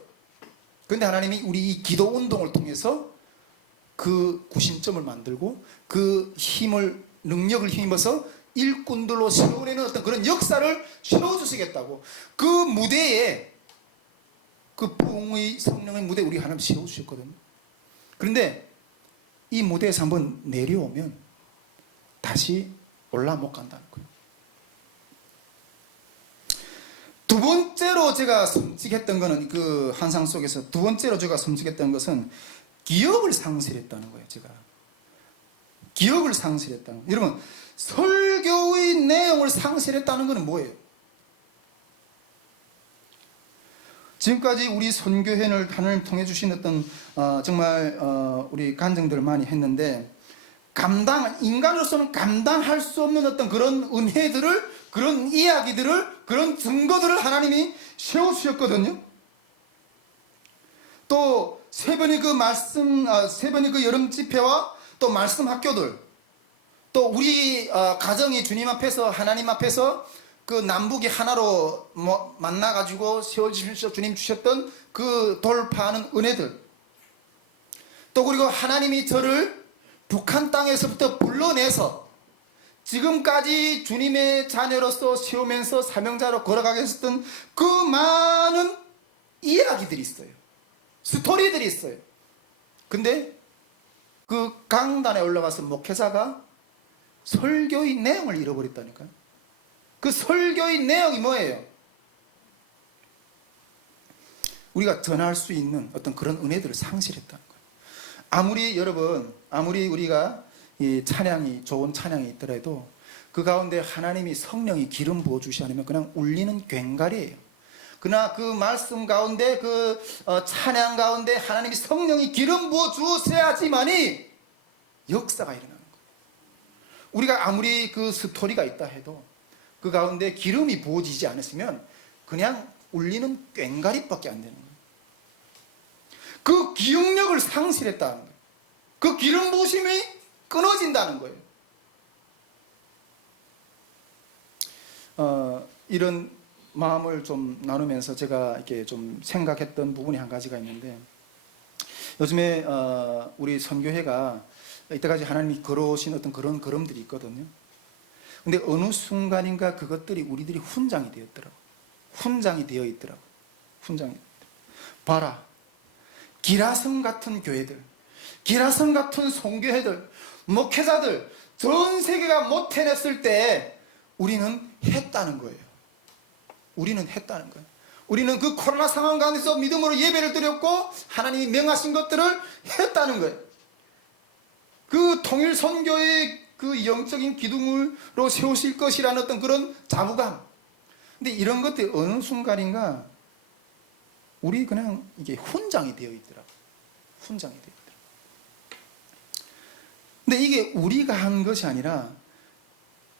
그런데 하나님이 우리 이 기도 운동을 통해서 그 구심점을 만들고 그 힘을, 능력을 힘입어서 일꾼들로 세워내는 어떤 그런 역사를 세워주시겠다고, 그 무대에, 그 부흥의 성령의 무대에 우리 하나님 세워주셨거든요. 그런데 이 무대에서 한번 내려오면 다시 올라 못 간다는 거예요. 두 번째로 제가 섬찟했던 것은, 그 환상 속에서 두 번째로 제가 섬찟했던 것은 기억을 상실했다는 거예요. 제가 기억을 상실했다는 거예요. 여러분, 설교의 내용을 상실했다는 것은 뭐예요? 지금까지 우리 선교회를 하나님 통해 주신 어떤 정말 우리 간증들을 많이 했는데, 인간으로서는 감당할 수 없는 어떤 그런 은혜들을, 그런 이야기들을, 그런 증거들을 하나님이 세워주셨거든요. 또 세 번의 그 말씀, 세 번의 그 여름 집회와 또 말씀 학교들, 또 우리 가정이 주님 앞에서, 하나님 앞에서 그 남북이 하나로 만나가지고 세워주셔서 주님 주셨던 그 돌파하는 은혜들, 또 그리고 하나님이 저를 북한 땅에서부터 불러내서 지금까지 주님의 자녀로서 세우면서 사명자로 걸어가게 했었던 그 많은 이야기들이 있어요. 스토리들이 있어요. 근데 그 강단에 올라가서 목회자가 설교의 내용을 잃어버렸다니까요. 그 설교의 내용이 뭐예요? 우리가 전할 수 있는 어떤 그런 은혜들을 상실했다는 거예요. 아무리 여러분, 아무리 우리가 이 찬양이, 좋은 찬양이 있더라도 그 가운데 하나님이 성령이 기름 부어 주시 않으면 그냥 울리는 꽹과리예요. 그러나 그 말씀 가운데, 그 찬양 가운데 하나님이 성령이 기름 부어 주셔야지만이 역사가 일어나는 거예요. 우리가 아무리 그 스토리가 있다 해도 그 가운데 기름이 부어지지 않았으면 그냥 울리는 꽹과리밖에 안 되는 거예요. 그 기억력을 상실했다는 거예요. 그 기름 부으심이 끊어진다는 거예요. 이런 마음을 좀 나누면서 제가 이렇게 좀 생각했던 부분이 한 가지가 있는데, 요즘에 우리 선교회가 이때까지 하나님이 걸어오신 어떤 그런 걸음들이 있거든요. 근데 어느 순간인가 그것들이 우리들이 훈장이 되었더라고. 훈장이 되어 있더라고. 훈장이. 봐라. 기라성 같은 교회들, 기라성 같은 선교회들, 목회자들 전 세계가 못 해냈을 때 우리는 했다는 거예요. 우리는 했다는 거예요. 우리는 그 코로나 상황 가운데서 믿음으로 예배를 드렸고 하나님이 명하신 것들을 했다는 거예요. 그 통일 선교의 그 영적인 기둥으로 세우실 것이라는 어떤 그런 자부감. 근데 이런 것들이 어느 순간인가 우리 그냥 이게 훈장이 되어 있더라고. 훈장이 되어 있더라고. 근데 이게 우리가 한 것이 아니라,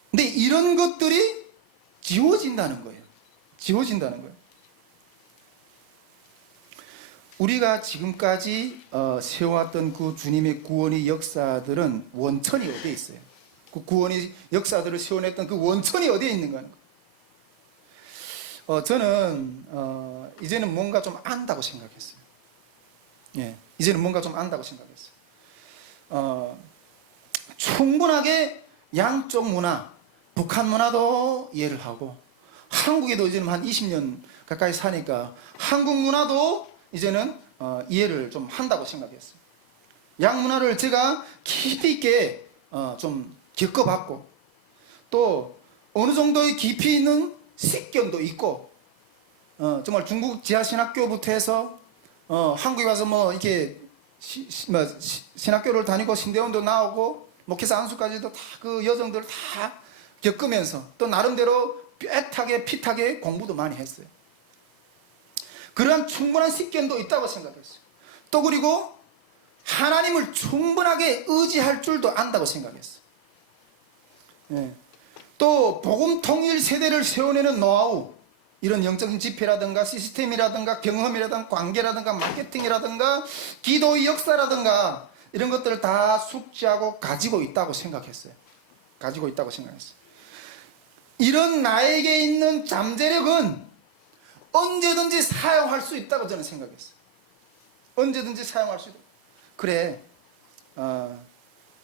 근데 이런 것들이 지워진다는 거예요. 지워진다는 거예요. 우리가 지금까지 세워왔던 그 주님의 구원의 역사들은 원천이 어디에 있어요? 그 구원의 역사들을 세워냈던 그 원천이 어디에 있는가? 저는 이제는 뭔가 좀 안다고 생각했어요. 예, 이제는 뭔가 좀 안다고 생각했어요. 충분하게 양쪽 문화, 북한 문화도 이해를 하고, 한국에도 이제는 한 20년 가까이 사니까 한국 문화도 이제는 이해를 좀 한다고 생각했어요. 양 문화를 제가 깊이 있게 좀 겪어봤고, 또 어느 정도의 깊이 있는 식견도 있고, 정말 중국 지하신학교부터 해서 한국에 와서 뭐 이렇게 신학교를 다니고 신대원도 나오고 목회사 안수까지도 다 그 여정들 다 겪으면서 또 나름대로 뼈타게 피타게 공부도 많이 했어요. 그러한 충분한 식견도 있다고 생각했어요. 또 그리고 하나님을 충분하게 의지할 줄도 안다고 생각했어요. 네. 또 복음 통일 세대를 세워내는 노하우, 이런 영적인 집회라든가 시스템이라든가 경험이라든가 관계라든가 마케팅이라든가 기도의 역사라든가 이런 것들을 다 숙지하고 가지고 있다고 생각했어요. 가지고 있다고 생각했어요. 이런 나에게 있는 잠재력은 언제든지 사용할 수 있다고 저는 생각했어요. 언제든지 사용할 수 있다. 그래,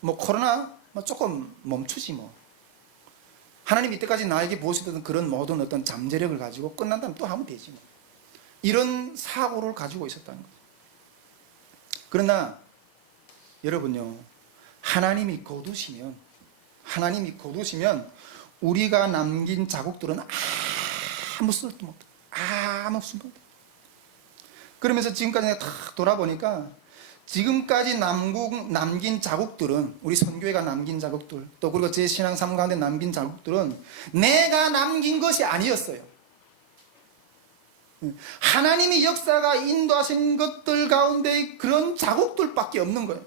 뭐 코로나 뭐 조금 멈추지 뭐. 하나님 이때까지 나에게 보여주던 그런 모든 어떤 잠재력을 가지고 끝난 다음에 또 하면 되지 뭐. 이런 사고를 가지고 있었다는 거죠. 그러나 여러분요, 하나님이 거두시면 우리가 남긴 자국들은 아무 쓸데도 없다. 아무 쓸데도 없다. 그러면서 지금까지 내가 탁 돌아보니까 지금까지 남긴 자국들은, 우리 선교회가 남긴 자국들, 또 그리고 제 신앙 삶 가운데 남긴 자국들은 내가 남긴 것이 아니었어요. 하나님의 역사가 인도하신 것들 가운데 그런 자국들밖에 없는 거예요.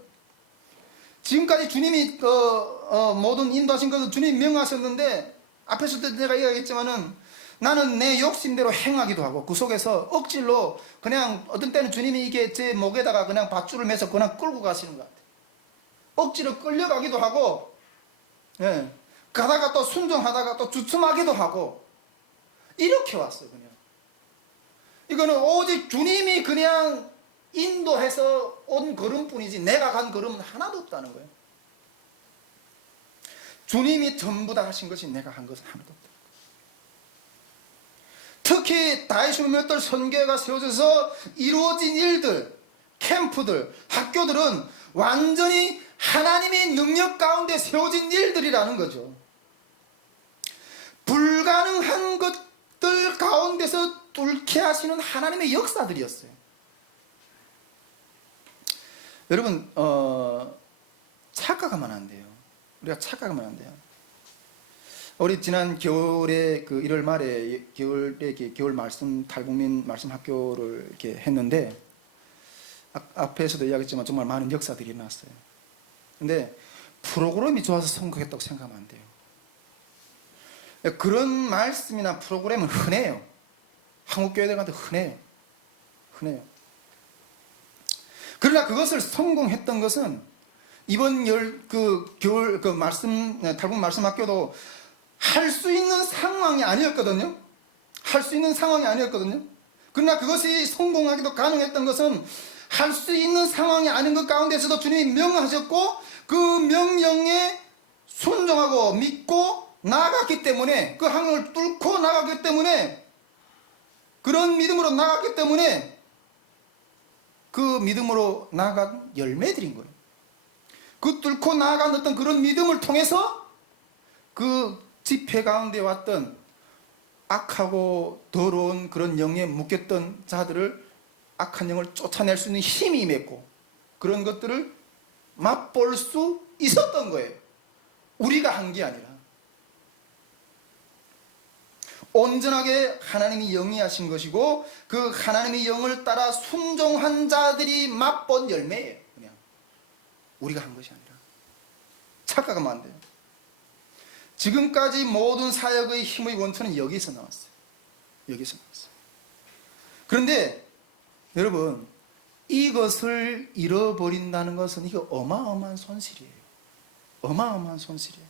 지금까지 주님이 모든 인도하신 것을 주님이 명하셨는데, 앞에서도 내가 이야기했지만은 나는 내 욕심대로 행하기도 하고, 그 속에서 억지로 그냥 어떤 때는 주님이 이게 제 목에다가 그냥 밧줄을 매서 그냥 끌고 가시는 것 같아요. 억지로 끌려가기도 하고, 예, 가다가 또 순종하다가 또 주춤하기도 하고, 이렇게 왔어요. 그냥 이거는 오직 주님이 그냥 인도해서 온 걸음뿐이지 내가 간 걸음은 하나도 없다는 거예요. 주님이 전부 다 하신 것이 내가 한 것은 하나도 없다. 특히 다이슈 몇들 선교회가 세워져서 이루어진 일들, 캠프들, 학교들은 완전히 하나님의 능력 가운데 세워진 일들이라는 거죠. 불가능한 것들 가운데서 뚫게 하시는 하나님의 역사들이었어요. 여러분, 착각하면 안 돼요. 우리가 착각하면 안 돼요. 우리 지난 겨울에 그 1월 말에 겨울 말씀 탈북민 말씀 학교를 이렇게 했는데, 앞에서도 이야기했지만 정말 많은 역사들이 일어났어요. 근데 프로그램이 좋아서 성공했다고 생각하면 안 돼요. 그런 말씀이나 프로그램은 흔해요. 한국 교회들한테 흔해요. 그러나 그것을 성공했던 것은 이번 겨울 탈북 말씀 학교도 할 수 있는 상황이 아니었거든요. 할 수 있는 상황이 아니었거든요. 그러나 그것이 성공하기도 가능했던 것은 할 수 있는 상황이 아닌 것 가운데서도 주님이 명하셨고 그 명령에 순종하고 믿고 나아갔기 때문에, 그 항을 뚫고 나아갔기 때문에, 그런 믿음으로 나아갔기 때문에 그 믿음으로 나아간 열매들인 거예요. 그 뚫고 나아간 어떤 그런 믿음을 통해서 그 집회 가운데 왔던 악하고 더러운 그런 영에 묶였던 자들을, 악한 영을 쫓아낼 수 있는 힘이 임했고 그런 것들을 맛볼 수 있었던 거예요. 우리가 한 게 아니라 온전하게 하나님이 영이하신 것이고 그 하나님의 영을 따라 순종한 자들이 맛본 열매예요. 그냥 우리가 한 것이 아니라. 착각하면 안 돼요. 지금까지 모든 사역의 힘의 원천은 여기서 나왔어요. 여기서 나왔어요. 그런데 여러분, 이것을 잃어버린다는 것은 이거 어마어마한 손실이에요. 어마어마한 손실이에요.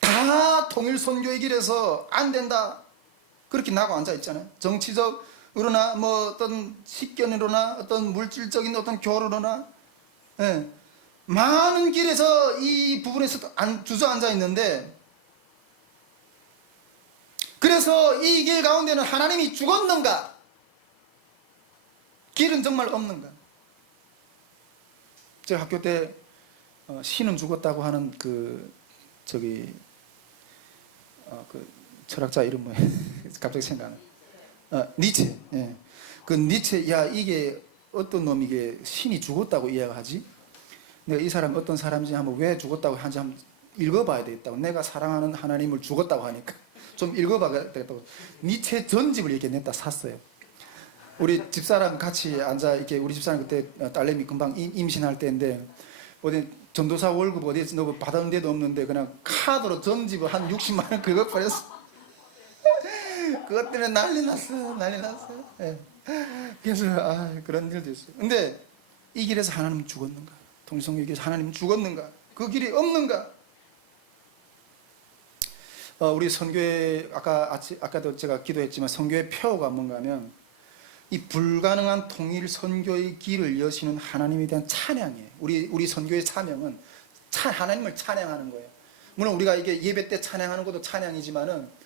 다 통일선교의 길에서 안 된다 그렇게 나고 앉아 있잖아요. 정치적으로나 뭐 어떤 식견으로나 어떤 물질적인 어떤 교류로나, 예, 많은 길에서 이 부분에서 주저앉아 있는데, 그래서 이 길 가운데는 하나님이 죽었는가? 길은 정말 없는가? 제가 학교 때 신은 죽었다고 하는 그 철학자 이름 뭐예요? 갑자기 생각나. 니체. 예. 그 니체, 야 이게 어떤 놈이 이게 신이 죽었다고 이야기하지? 내가 이 사람 어떤 사람인지 한번 왜 죽었다고 하는지 한번 읽어봐야 되겠다고. 내가 사랑하는 하나님을 죽었다고 하니까 좀 읽어봐야 되겠다고. 니체 전집을 이렇게 냈다 샀어요. 우리 집사람 같이 앉아 이렇게, 우리 집사람 그때 딸내미 금방 임신할 때인데 어디 전도사 월급 어디에서 너 받은 데도 없는데 그냥 카드로 전집을 한 60만 원 긁어버렸어. 그것 때문에 난리 났어요. 예. 그래서 그런 일도 있어요. 근데 이 길에서 하나님은 죽었는가? 통일선교의 길에서 하나님은 죽었는가? 그 길이 없는가? 우리 선교회 아까도 제가 기도했지만 선교의 표가 뭔가 하면 이 불가능한 통일 선교의 길을 여시는 하나님에 대한 찬양이에요. 우리 선교의 사명은 하나님을 찬양하는 거예요. 물론 우리가 이게 예배 때 찬양하는 것도 찬양이지만은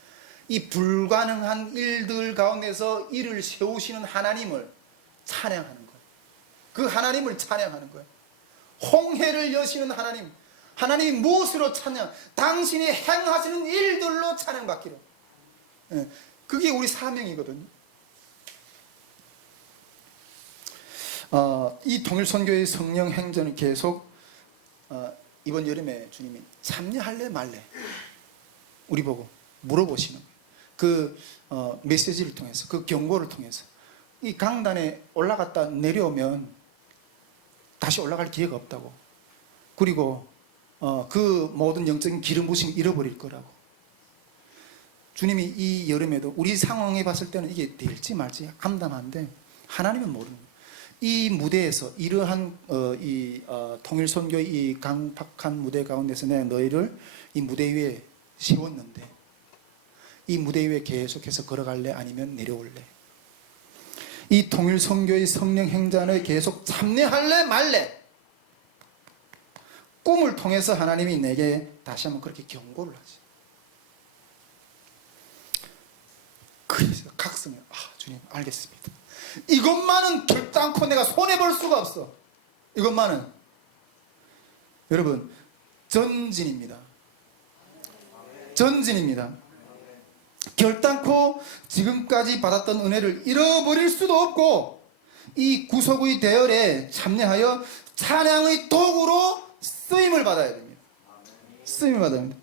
이 불가능한 일들 가운데서 일을 세우시는 하나님을 찬양하는 거예요. 그 하나님을 찬양하는 거예요. 홍해를 여시는 하나님, 하나님이 무엇으로 찬양? 당신이 행하시는 일들로 찬양받기로. 그게 우리 사명이거든요. 이 통일선교의 성령 행전을 계속 이번 여름에 주님이 참여할래 말래 우리 보고 물어보시는 거예요. 그 메시지를 통해서, 그 경고를 통해서. 이 강단에 올라갔다 내려오면 다시 올라갈 기회가 없다고. 그리고 그 모든 영적인 기름 부심을 잃어버릴 거라고. 주님이 이 여름에도 우리 상황에 봤을 때는 이게 될지 말지 암담한데 하나님은 모르는 거예요. 이 무대에서 이러한 통일선교의 이 강팍한 무대 가운데서 내가 너희를 이 무대 위에 세웠는데 이 무대 위에 계속해서 걸어갈래? 아니면 내려올래? 이 통일선교의 성령 행전을 계속 참여할래 말래? 꿈을 통해서 하나님이 내게 다시 한번 그렇게 경고를 하지. 그래서 각성해. 주님 알겠습니다. 이것만은 결단코 내가 손해볼 수가 없어. 이것만은. 여러분, 전진입니다. 전진입니다. 결단코 지금까지 받았던 은혜를 잃어버릴 수도 없고 이 구속의 대열에 참여하여 찬양의 도구로 쓰임을 받아야 됩니다. 쓰임을 받아야 됩니다.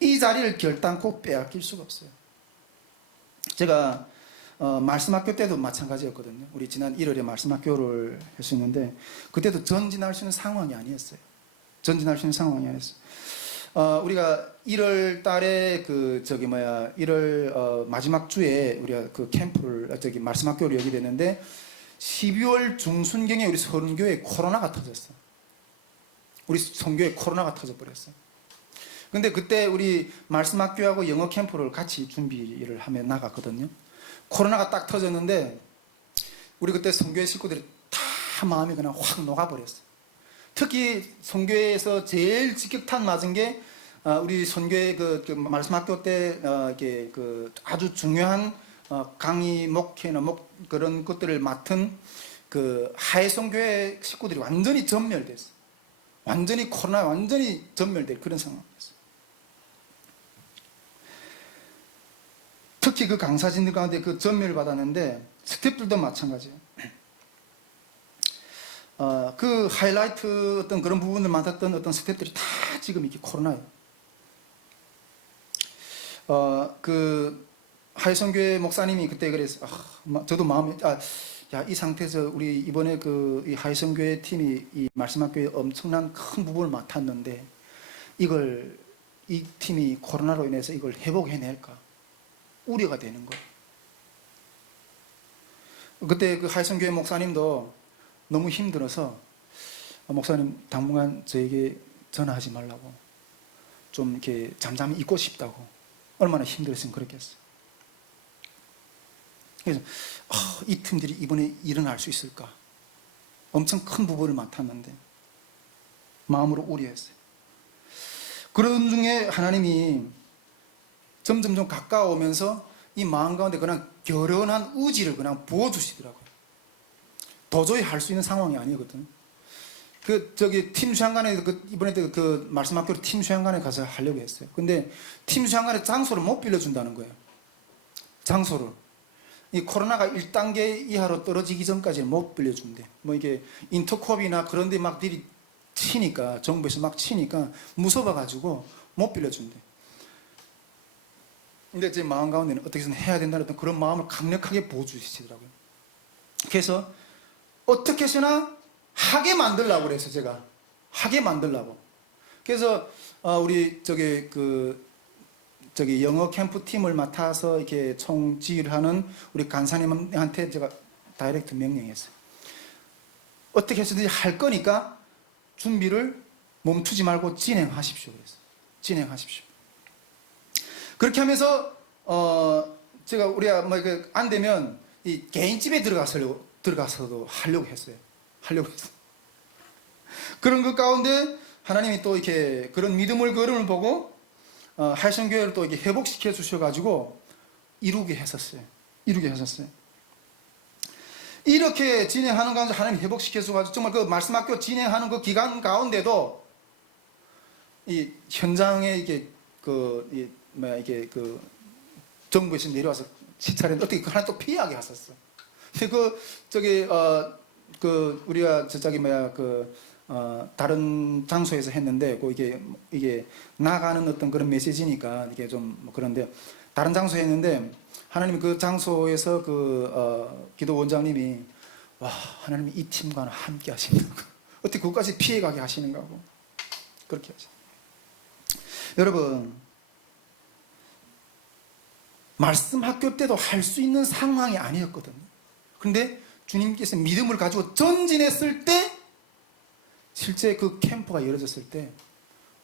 이 자리를 결단코 빼앗길 수가 없어요. 제가 말씀학교 때도 마찬가지였거든요. 우리 지난 1월에 말씀학교를 했었는데 그때도 전진할 수 있는 상황이 아니었어요. 전진할 수 있는 상황이 아니었어요. 우리가 1월 달에 1월 마지막 주에 우리가 그 캠프를 말씀학교를 여기 됐는데 12월 중순경에 우리 서른교회에 코로나가 터졌어. 우리 성교에 코로나가 터져버렸어. 근데 그때 우리 말씀학교하고 영어 캠프를 같이 준비를 하며 나갔거든요. 코로나가 딱 터졌는데 우리 그때 선교회 식구들이 다 마음이 그냥 확 녹아버렸어요. 특히 선교회에서 제일 직격탄 맞은 게 우리 선교회 그 말씀학교 때 이렇게 그 아주 중요한 강의 목회나 그런 것들을 맡은 그 하해선교회 식구들이 완전히 전멸됐어요. 완전히 코로나 완전히 전멸될 그런 상황이었어요. 특히 그 강사진들 가운데 그 전멸을 받았는데 스태프들도 마찬가지예요. 그 하이라이트 어떤 그런 부분을 맡았던 어떤 스태프들이 다 지금 이렇게 코로나예요. 그 하이선교회 목사님이 그때 그래서 저도 마음이 야, 이 상태에서 우리 이번에 이 하이선교회 팀이 이 말씀학교에 엄청난 큰 부분을 맡았는데 이 팀이 코로나로 인해서 이걸 회복해낼까 우려가 되는 거예요. 그때 그 하이선교회 목사님도 너무 힘들어서 목사님 당분간 저에게 전화하지 말라고 좀 이렇게 잠잠히 있고 싶다고 얼마나 힘들었으면 그랬겠어요. 그래서 이 팀들이 이번에 일어날 수 있을까? 엄청 큰 부분을 맡았는데 마음으로 우려했어요. 그런 중에 하나님이 점점 좀 가까워오면서 이 마음 가운데 그냥 결연한 의지를 그냥 부어주시더라고요. 도저히 할 수 있는 상황이 아니거든. 팀 수양관에 이번에 그 말씀학교로 팀 수양관에 가서 하려고 했어요. 근데 팀 수양관에 장소를 못 빌려준다는 거예요. 장소를. 이 코로나가 1단계 이하로 떨어지기 전까지는 못 빌려준대. 뭐 이게 인터콥이나 그런 데 막 들이 치니까, 정부에서 막 치니까 무서워가지고 못 빌려준대. 근데 제 마음 가운데는 어떻게든 해야 된다는 어떤 그런 마음을 강력하게 보여주시더라고요. 그래서 어떻게 해서나 하게 만들려고 그래서 제가 하게 만들려고. 그래서 우리 영어 캠프 팀을 맡아서 이렇게 총지휘를 하는 우리 간사님한테 제가 다이렉트 명령했어요. 어떻게 해서든지 할 거니까 준비를 멈추지 말고 진행하십시오. 그랬어요. 진행하십시오. 그렇게 하면서 우리가 뭐 안 되면 이 개인집에 들어가서도 하려고 했어요. 그런 것 가운데 하나님이 또 이렇게 그런 믿음을 걸음을 보고 하이선교회를 또 이렇게 회복시켜 주셔가지고 이루게 했었어요. 이렇게 진행하는 가운데 하나님이 회복시켜 주셔가지고 정말 그 말씀학교 진행하는 그 기간 가운데도 이 현장에 이게 정부에서 내려와서 시찰했는데 어떻게 하나 또 피하게 하셨어. 근데 우리가 다른 장소에서 했는데 이게 나가는 어떤 그런 메시지니까 이게 좀 그런데 다른 장소에 했는데 하나님이 그 장소에서 기도 원장님이 와 하나님이 이 팀과는 함께 하신다고 어떻게 그것까지 피해가게 하시는가 하고 그렇게 하죠. 여러분 말씀 학교 때도 할 수 있는 상황이 아니었거든요. 그런데 주님께서 믿음을 가지고 전진했을 때 실제 그 캠프가 열어졌을 때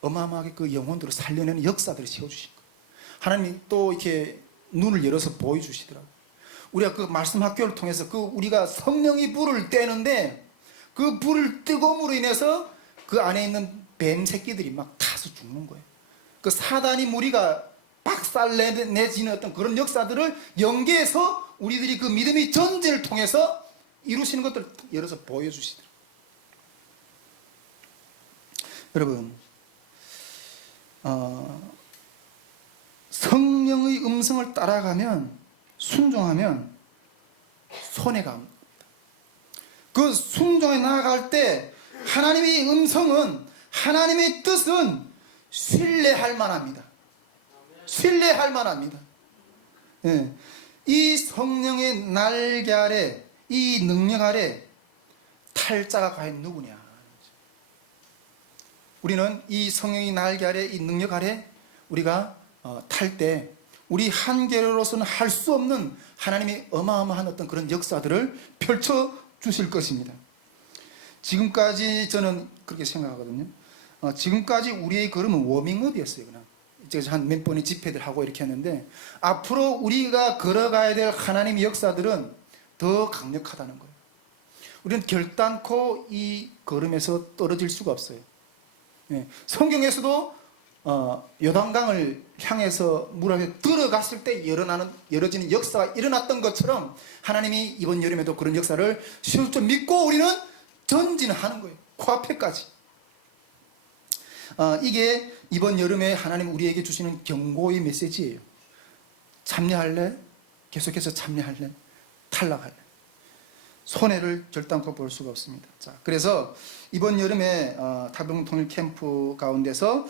어마어마하게 그 영혼들을 살려내는 역사들을 세워주신 거예요. 하나님이 또 이렇게 눈을 열어서 보여주시더라고요. 우리가 그 말씀 학교를 통해서 우리가 성령이 불을 떼는데 그 불을 뜨거움으로 인해서 그 안에 있는 뱀 새끼들이 막 타서 죽는 거예요. 그 사단이 무리가 박살내지는 어떤 그런 역사들을 연계해서 우리들이 그 믿음의 전진을 통해서 이루시는 것들을 열어서 보여주시더라고요. 여러분 성령의 음성을 따라가면 순종하면 손해가 없습니다. 그 순종에 나아갈 때 하나님의 음성은 하나님의 뜻은 신뢰할 만합니다. 신뢰할 만합니다. 예. 이 성령의 날개 아래 이 능력 아래 탈자가 과연 누구냐. 우리는 이 성령의 날개 아래 이 능력 아래 우리가 탈 때 우리 한계로서는 할 수 없는 하나님의 어마어마한 어떤 그런 역사들을 펼쳐 주실 것입니다. 지금까지 저는 그렇게 생각하거든요. 지금까지 우리의 걸음은 워밍업이었어요. 그냥 이제 한 몇 번의 집회들 하고 이렇게 했는데 앞으로 우리가 걸어가야 될 하나님의 역사들은 더 강력하다는 거예요. 우리는 결단코 이 걸음에서 떨어질 수가 없어요. 예, 성경에서도 요단강을 향해서 물 안에 들어갔을 때 열어지는 역사가 일어났던 것처럼 하나님이 이번 여름에도 그런 역사를 실제 믿고 우리는 전진하는 거예요. 코앞에까지. 이게 이번 여름에 하나님 우리에게 주시는 경고의 메시지예요. 참여할래? 계속해서 참여할래? 탈락할래? 손해를 결단코 볼 수가 없습니다. 자, 그래서 이번 여름에 탈북민통일 캠프 가운데서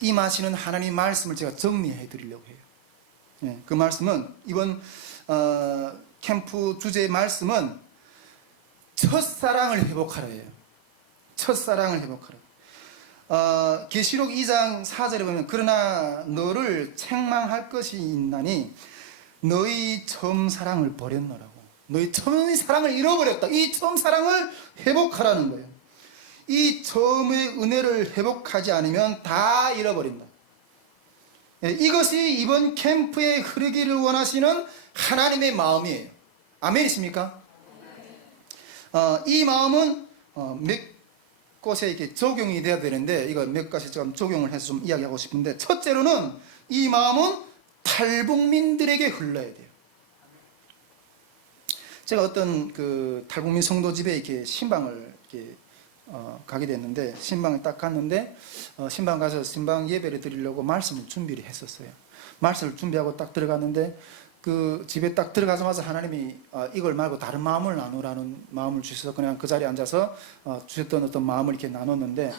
임하시는 하나님 말씀을 제가 정리해 드리려고 해요. 예, 그 말씀은 이번 캠프 주제의 말씀은 첫사랑을 회복하라예요. 첫사랑을 회복하라. 계시록 2장 4절에 보면 그러나 너를 책망할 것이 있나니 너희 처음 사랑을 버렸노라고. 너희 처음의 사랑을 잃어버렸다. 이 처음 사랑을 회복하라는 거예요. 이 처음의 은혜를 회복하지 않으면 다 잃어버린다. 이것이 이번 캠프에 흐르기를 원하시는 하나님의 마음이에요. 아멘이십니까? 이 마음은 몇 곳에 이렇게 적용이 돼야 되는데 이거 몇 가지 좀 적용을 해서 좀 이야기하고 싶은데 첫째로는 이 마음은 탈북민들에게 흘러야 돼요. 제가 어떤 그 탈북민 성도 집에 이렇게 신방을 이렇게 가게 됐는데 신방을 딱 갔는데 신방 가서 신방 예배를 드리려고 말씀을 준비를 했었어요. 말씀을 준비하고 딱 들어갔는데 그 집에 딱 들어가자마자 하나님이 이걸 말고 다른 마음을 나누라는 마음을 주셔서 그냥 그 자리에 앉아서 주셨던 어떤 마음을 이렇게 나눴는데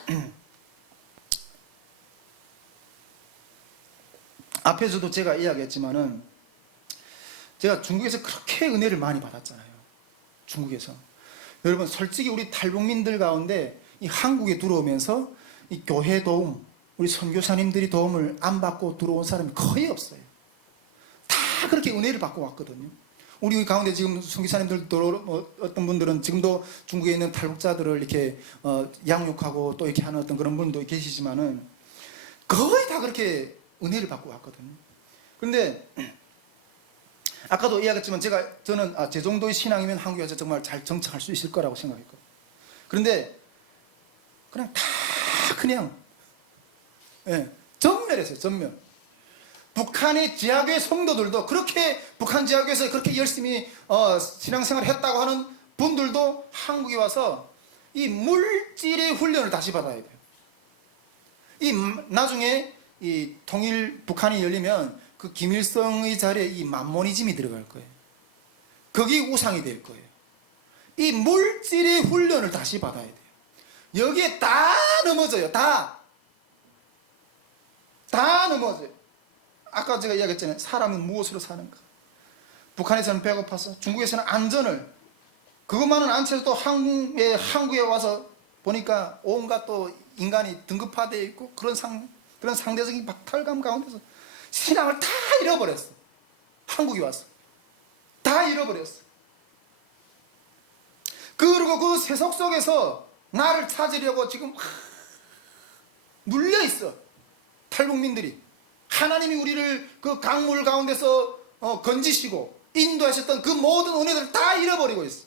앞에서도 제가 이야기했지만은 제가 중국에서 그렇게 은혜를 많이 받았잖아요. 중국에서. 여러분 솔직히 우리 탈북민들 가운데 이 한국에 들어오면서 이 교회 도움, 우리 선교사님들이 도움을 안 받고 들어온 사람이 거의 없어요. 다 그렇게 은혜를 받고 왔거든요. 우리 가운데 지금 선교사님들도 어떤 분들은 지금도 중국에 있는 탈북자들을 이렇게 양육하고 또 이렇게 하는 어떤 그런 분도 계시지만은 거의 다 그렇게 은혜를 받고 왔거든요. 그런데 아까도 이야기했지만 저는 제 정도의 신앙이면 한국에 와서 정말 잘 정착할 수 있을 거라고 생각했거든요. 그런데 그냥 다 그냥 전멸했어요. 전멸. 북한의 지하교회 성도들도 그렇게 북한 지하교회에서 그렇게 열심히 신앙생활을 했다고 하는 분들도 한국에 와서 이 물질의 훈련을 다시 받아야 돼요. 나중에 이 통일 북한이 열리면 그 김일성의 자리에 이 만모니즘이 들어갈 거예요. 거기 우상이 될 거예요. 이 물질의 훈련을 다시 받아야 돼요. 여기에 다 넘어져요. 다 넘어져요. 아까 제가 이야기했잖아요. 사람은 무엇으로 사는가. 북한에서는 배고파서, 중국에서는 안전을, 그것만은 안 채워도 한국에 와서 보니까 온갖 또 인간이 등급화되어 있고 그런 상대적인 박탈감 가운데서 신앙을 다 잃어버렸어. 한국에 와서 다 잃어버렸어. 그리고 그 세속 속에서 나를 찾으려고 지금 눌려있어. 탈북민들이. 하나님이 우리를 그 강물 가운데서 건지시고 인도하셨던 그 모든 은혜들을 다 잃어버리고 있어.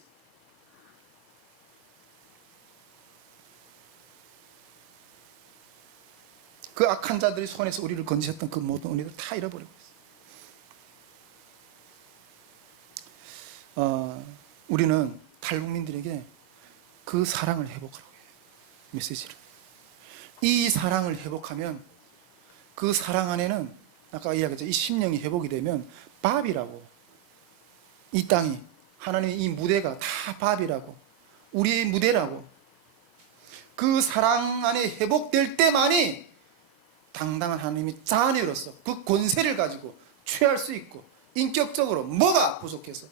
그 악한 자들이 손에서 우리를 건지셨던 그 모든 은혜들을 다 잃어버리고 있어. 우리는 탈북민들에게 그 사랑을 회복하라고 해요. 메시지를. 이 사랑을 회복하면 그 사랑 안에는 아까 이야기했죠. 이 심령이 회복이 되면 밥이라고. 이 땅이 하나님의 이 무대가 다 밥이라고. 우리의 무대라고. 그 사랑 안에 회복될 때만이 당당한 하나님이 자녀로서 그 권세를 가지고 취할 수 있고 인격적으로 뭐가 부족해서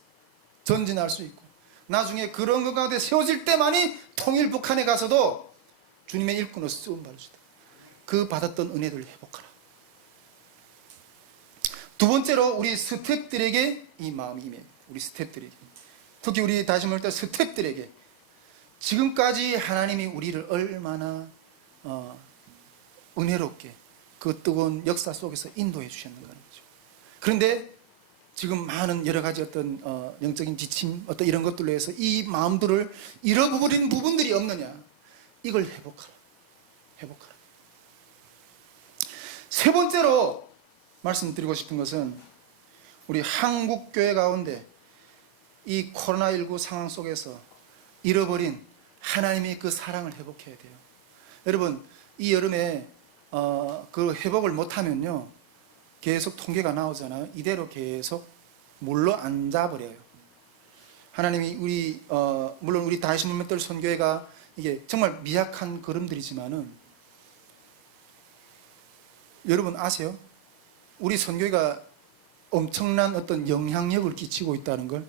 전진할 수 있고 나중에 그런 것 가운데 세워질 때만이 통일 북한에 가서도 주님의 일꾼으로서 쓰임받을 수 있다. 그 받았던 은혜들을 회복하라. 두 번째로 우리 스태프들에게 이 마음이 임해요. 우리 스태프들에게. 특히 우리 다시 말할 때 스태프들에게 지금까지 하나님이 우리를 얼마나 은혜롭게 그 뜨거운 역사 속에서 인도해 주셨는가 하는 거죠. 그런데 지금 많은 여러 가지 어떤 영적인 지침, 어떤 이런 것들로 해서 이 마음들을 잃어버린 부분들이 없느냐? 이걸 회복하라. 회복하라. 세 번째로 말씀드리고 싶은 것은 우리 한국 교회 가운데 이 코로나19 상황 속에서 잃어버린 하나님의 그 사랑을 회복해야 돼요. 여러분, 이 여름에 그 회복을 못하면요, 계속 통계가 나오잖아요. 이대로 계속 물러 앉아버려요. 하나님이 우리 물론 우리 다시 물맷돌 선교회가 이게 정말 미약한 걸음들이지만은 여러분 아세요? 우리 선교회가 엄청난 어떤 영향력을 끼치고 있다는 걸.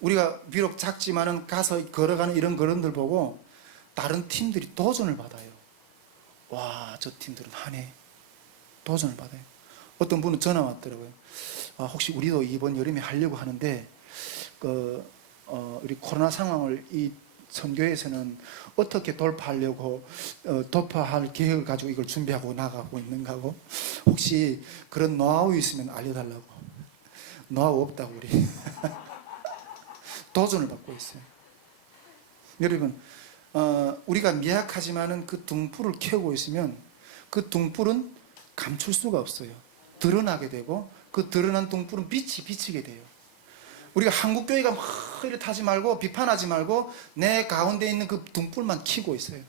우리가 비록 작지만은 가서 걸어가는 이런 걸음들 보고 다른 팀들이 도전을 받아요. 와, 저 팀들은 하네. 도전을 받아요. 어떤 분은 전화 왔더라고요. 혹시 우리도 이번 여름에 하려고 하는데 우리 코로나 상황을 이 선교에서는 어떻게 돌파하려고 돌파할 계획을 가지고 이걸 준비하고 나가고 있는가 하고, 혹시 그런 노하우 있으면 알려달라고. 노하우 없다고 우리 도전을 받고 있어요. 여러분, 우리가 미약하지만은 그 등불을 켜고 있으면 그 등불은 감출 수가 없어요. 드러나게 되고 그 드러난 등불은 빛이 비치게 돼요. 우리가 한국교회가 막 이렇게 하지 말고 비판하지 말고 내 가운데 있는 그 등불만 켜고 있어요.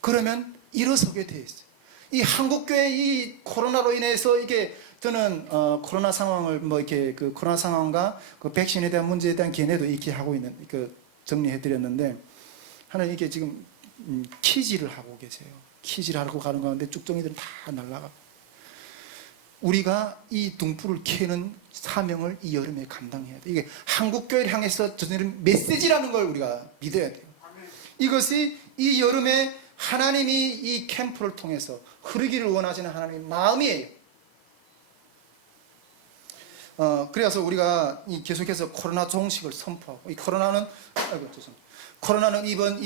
그러면 일어서게 돼 있어요. 이 한국교회 이 코로나로 인해서 이게 저는 코로나 상황을 뭐 이렇게 그 코로나 상황과 그 백신에 대한 문제에 대한 견해도 이렇게 하고 있는 그 정리해 드렸는데, 하나님 이게 지금 키지를 하고 계세요. 키지를 하고 가는 가운데 쭉정이들은 다 날아가고, 우리가 이 등불을 켜는 사명을 이 여름에 감당해야 돼. 이게 한국교회를 향해서 전하는 메시지라는 걸 우리가 믿어야 돼요. 이것이 이 여름에 하나님이 이 캠프를 통해서 흐르기를 원하시는 하나님의 마음이에요. 그래서 우리가 계속해서 코로나 종식을 선포하고, 이 코로나는 이번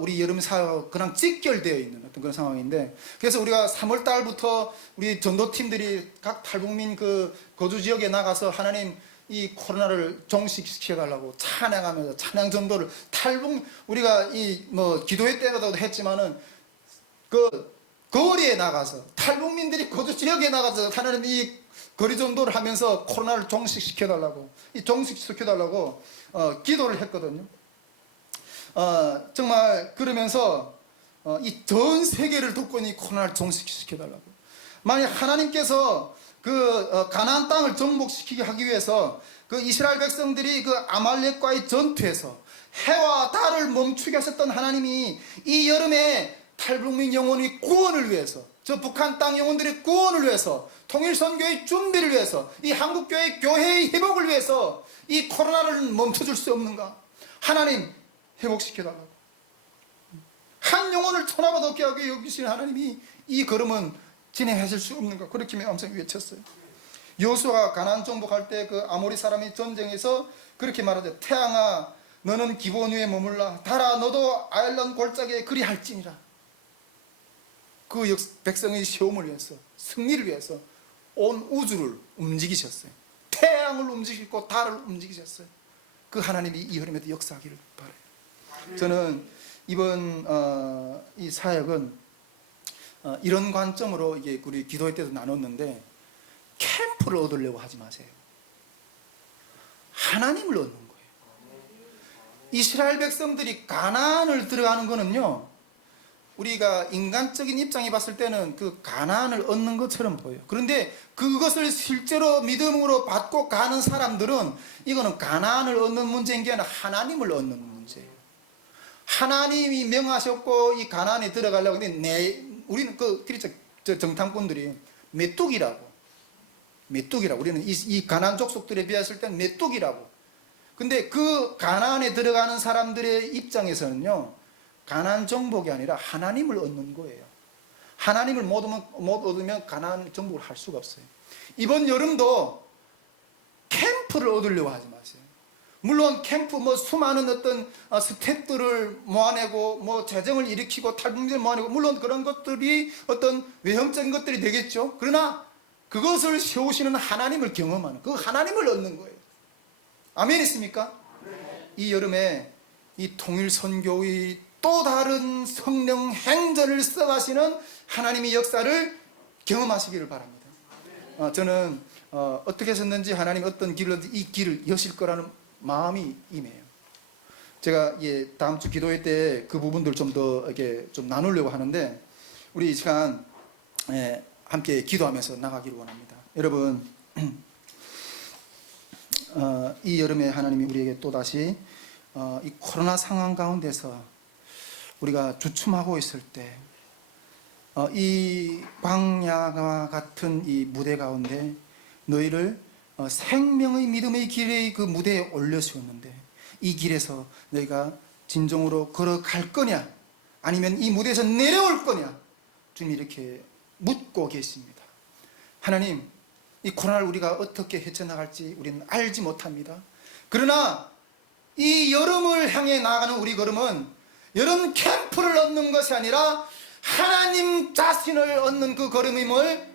우리 여름 사회와 그냥 직결되어 있는 어떤 그런 상황인데, 그래서 우리가 3월 달부터 우리 전도팀들이 각 탈북민 그 거주 지역에 나가서 하나님 이 코로나를 종식시켜 달라고 찬양하면서 찬양 전도를 우리가 기도회 때마다 했지만은 그 거리에 나가서 탈북민들이 거주 지역에 나가서 하나님 이 거리 전도를 하면서 코로나를 종식시켜 달라고, 종식시켜 달라고 기도를 했거든요. 정말 그러면서 이 전 세계를 돕고 있는 이 코로나를 종식시켜 달라고. 만약 하나님께서 그 가나안 땅을 정복시키게 하기 위해서 그 이스라엘 백성들이 그 아말렉과의 전투에서 해와 달을 멈추게 하셨던 하나님이 이 여름에 탈북민 영혼의 구원을 위해서, 저 북한 땅 영혼들의 구원을 위해서, 통일선교의 준비를 위해서, 이 한국교회 교회의 회복을 위해서 이 코로나를 멈춰줄 수 없는가? 하나님 회복시켜달라고. 한 영혼을 천하보다 없게 하게 여기시는 하나님이 이 걸음은 진행하실 수 없는가? 그렇게 엄청 외쳤어요. 여호수아가 가나안 정복할 때 그 아모리 사람이 전쟁에서 그렇게 말하죠. 태양아 너는 기본 위에 머물라, 달아 너도 아일론 골짜기에 그리할지니라. 그 백성의 시험을 위해서, 승리를 위해서 온 우주를 움직이셨어요. 태양을 움직이고 달을 움직이셨어요. 그 하나님이 이 흐름에도 역사하기를 바라요. 저는 이번 이 사역은 이런 관점으로 이게 우리 기도회 때도 나눴는데, 캠프를 얻으려고 하지 마세요. 하나님을 얻는 거예요. 이스라엘 백성들이 가나안을 들어가는 거는요, 우리가 인간적인 입장에 봤을 때는 그 가나안을 얻는 것처럼 보여요. 그런데 그것을 실제로 믿음으로 받고 가는 사람들은 이거는 가나안을 얻는 문제인 게 아니라 하나님을 얻는 문제예요. 하나님이 명하셨고 이 가나안에 들어가려고 했는데 우리는 저 정탐꾼들이 메뚜기라고 우리는 이 가나안 족속들에 비했을 때는 메뚜기라고. 근데 그 가나안에 들어가는 사람들의 입장에서는요, 가나안 정복이 아니라 하나님을 얻는 거예요. 하나님을 못 얻으면 가나안 정복을 할 수가 없어요. 이번 여름도 캠프를 얻으려고 하지 마세요. 물론 캠프 뭐 수많은 어떤 스태프들을 모아내고 뭐 재정을 일으키고 탈북민을 모아내고 물론 그런 것들이 어떤 외형적인 것들이 되겠죠. 그러나 그것을 세우시는 하나님을 경험하는 그 하나님을 얻는 거예요. 아멘 있습니까? 이 여름에 이 통일선교의 또 다른 성령 행전을 써가시는 하나님의 역사를 경험하시기를 바랍니다. 저는 어떻게 하셨는지 하나님 어떤 길로 이 길을 여실 거라는 마음이 임해요. 제가 다음 주 기도회 때 그 부분들 좀 더 이렇게 좀 나누려고 하는데 우리 이 시간 함께 기도하면서 나가기를 원합니다. 여러분, 이 여름에 하나님이 우리에게 또 다시 이 코로나 상황 가운데서 우리가 주춤하고 있을 때 이 광야와 같은 이 무대 가운데 너희를 생명의 믿음의 길의 그 무대에 올려주었는데 이 길에서 너희가 진정으로 걸어갈 거냐 아니면 이 무대에서 내려올 거냐 주님이 이렇게 묻고 계십니다. 하나님, 이 코로나를 우리가 어떻게 헤쳐나갈지 우리는 알지 못합니다. 그러나 이 여름을 향해 나아가는 우리 걸음은 여름 캠프를 얻는 것이 아니라 하나님 자신을 얻는 그 걸음임을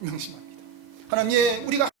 명심합니다. 하나님, 우리가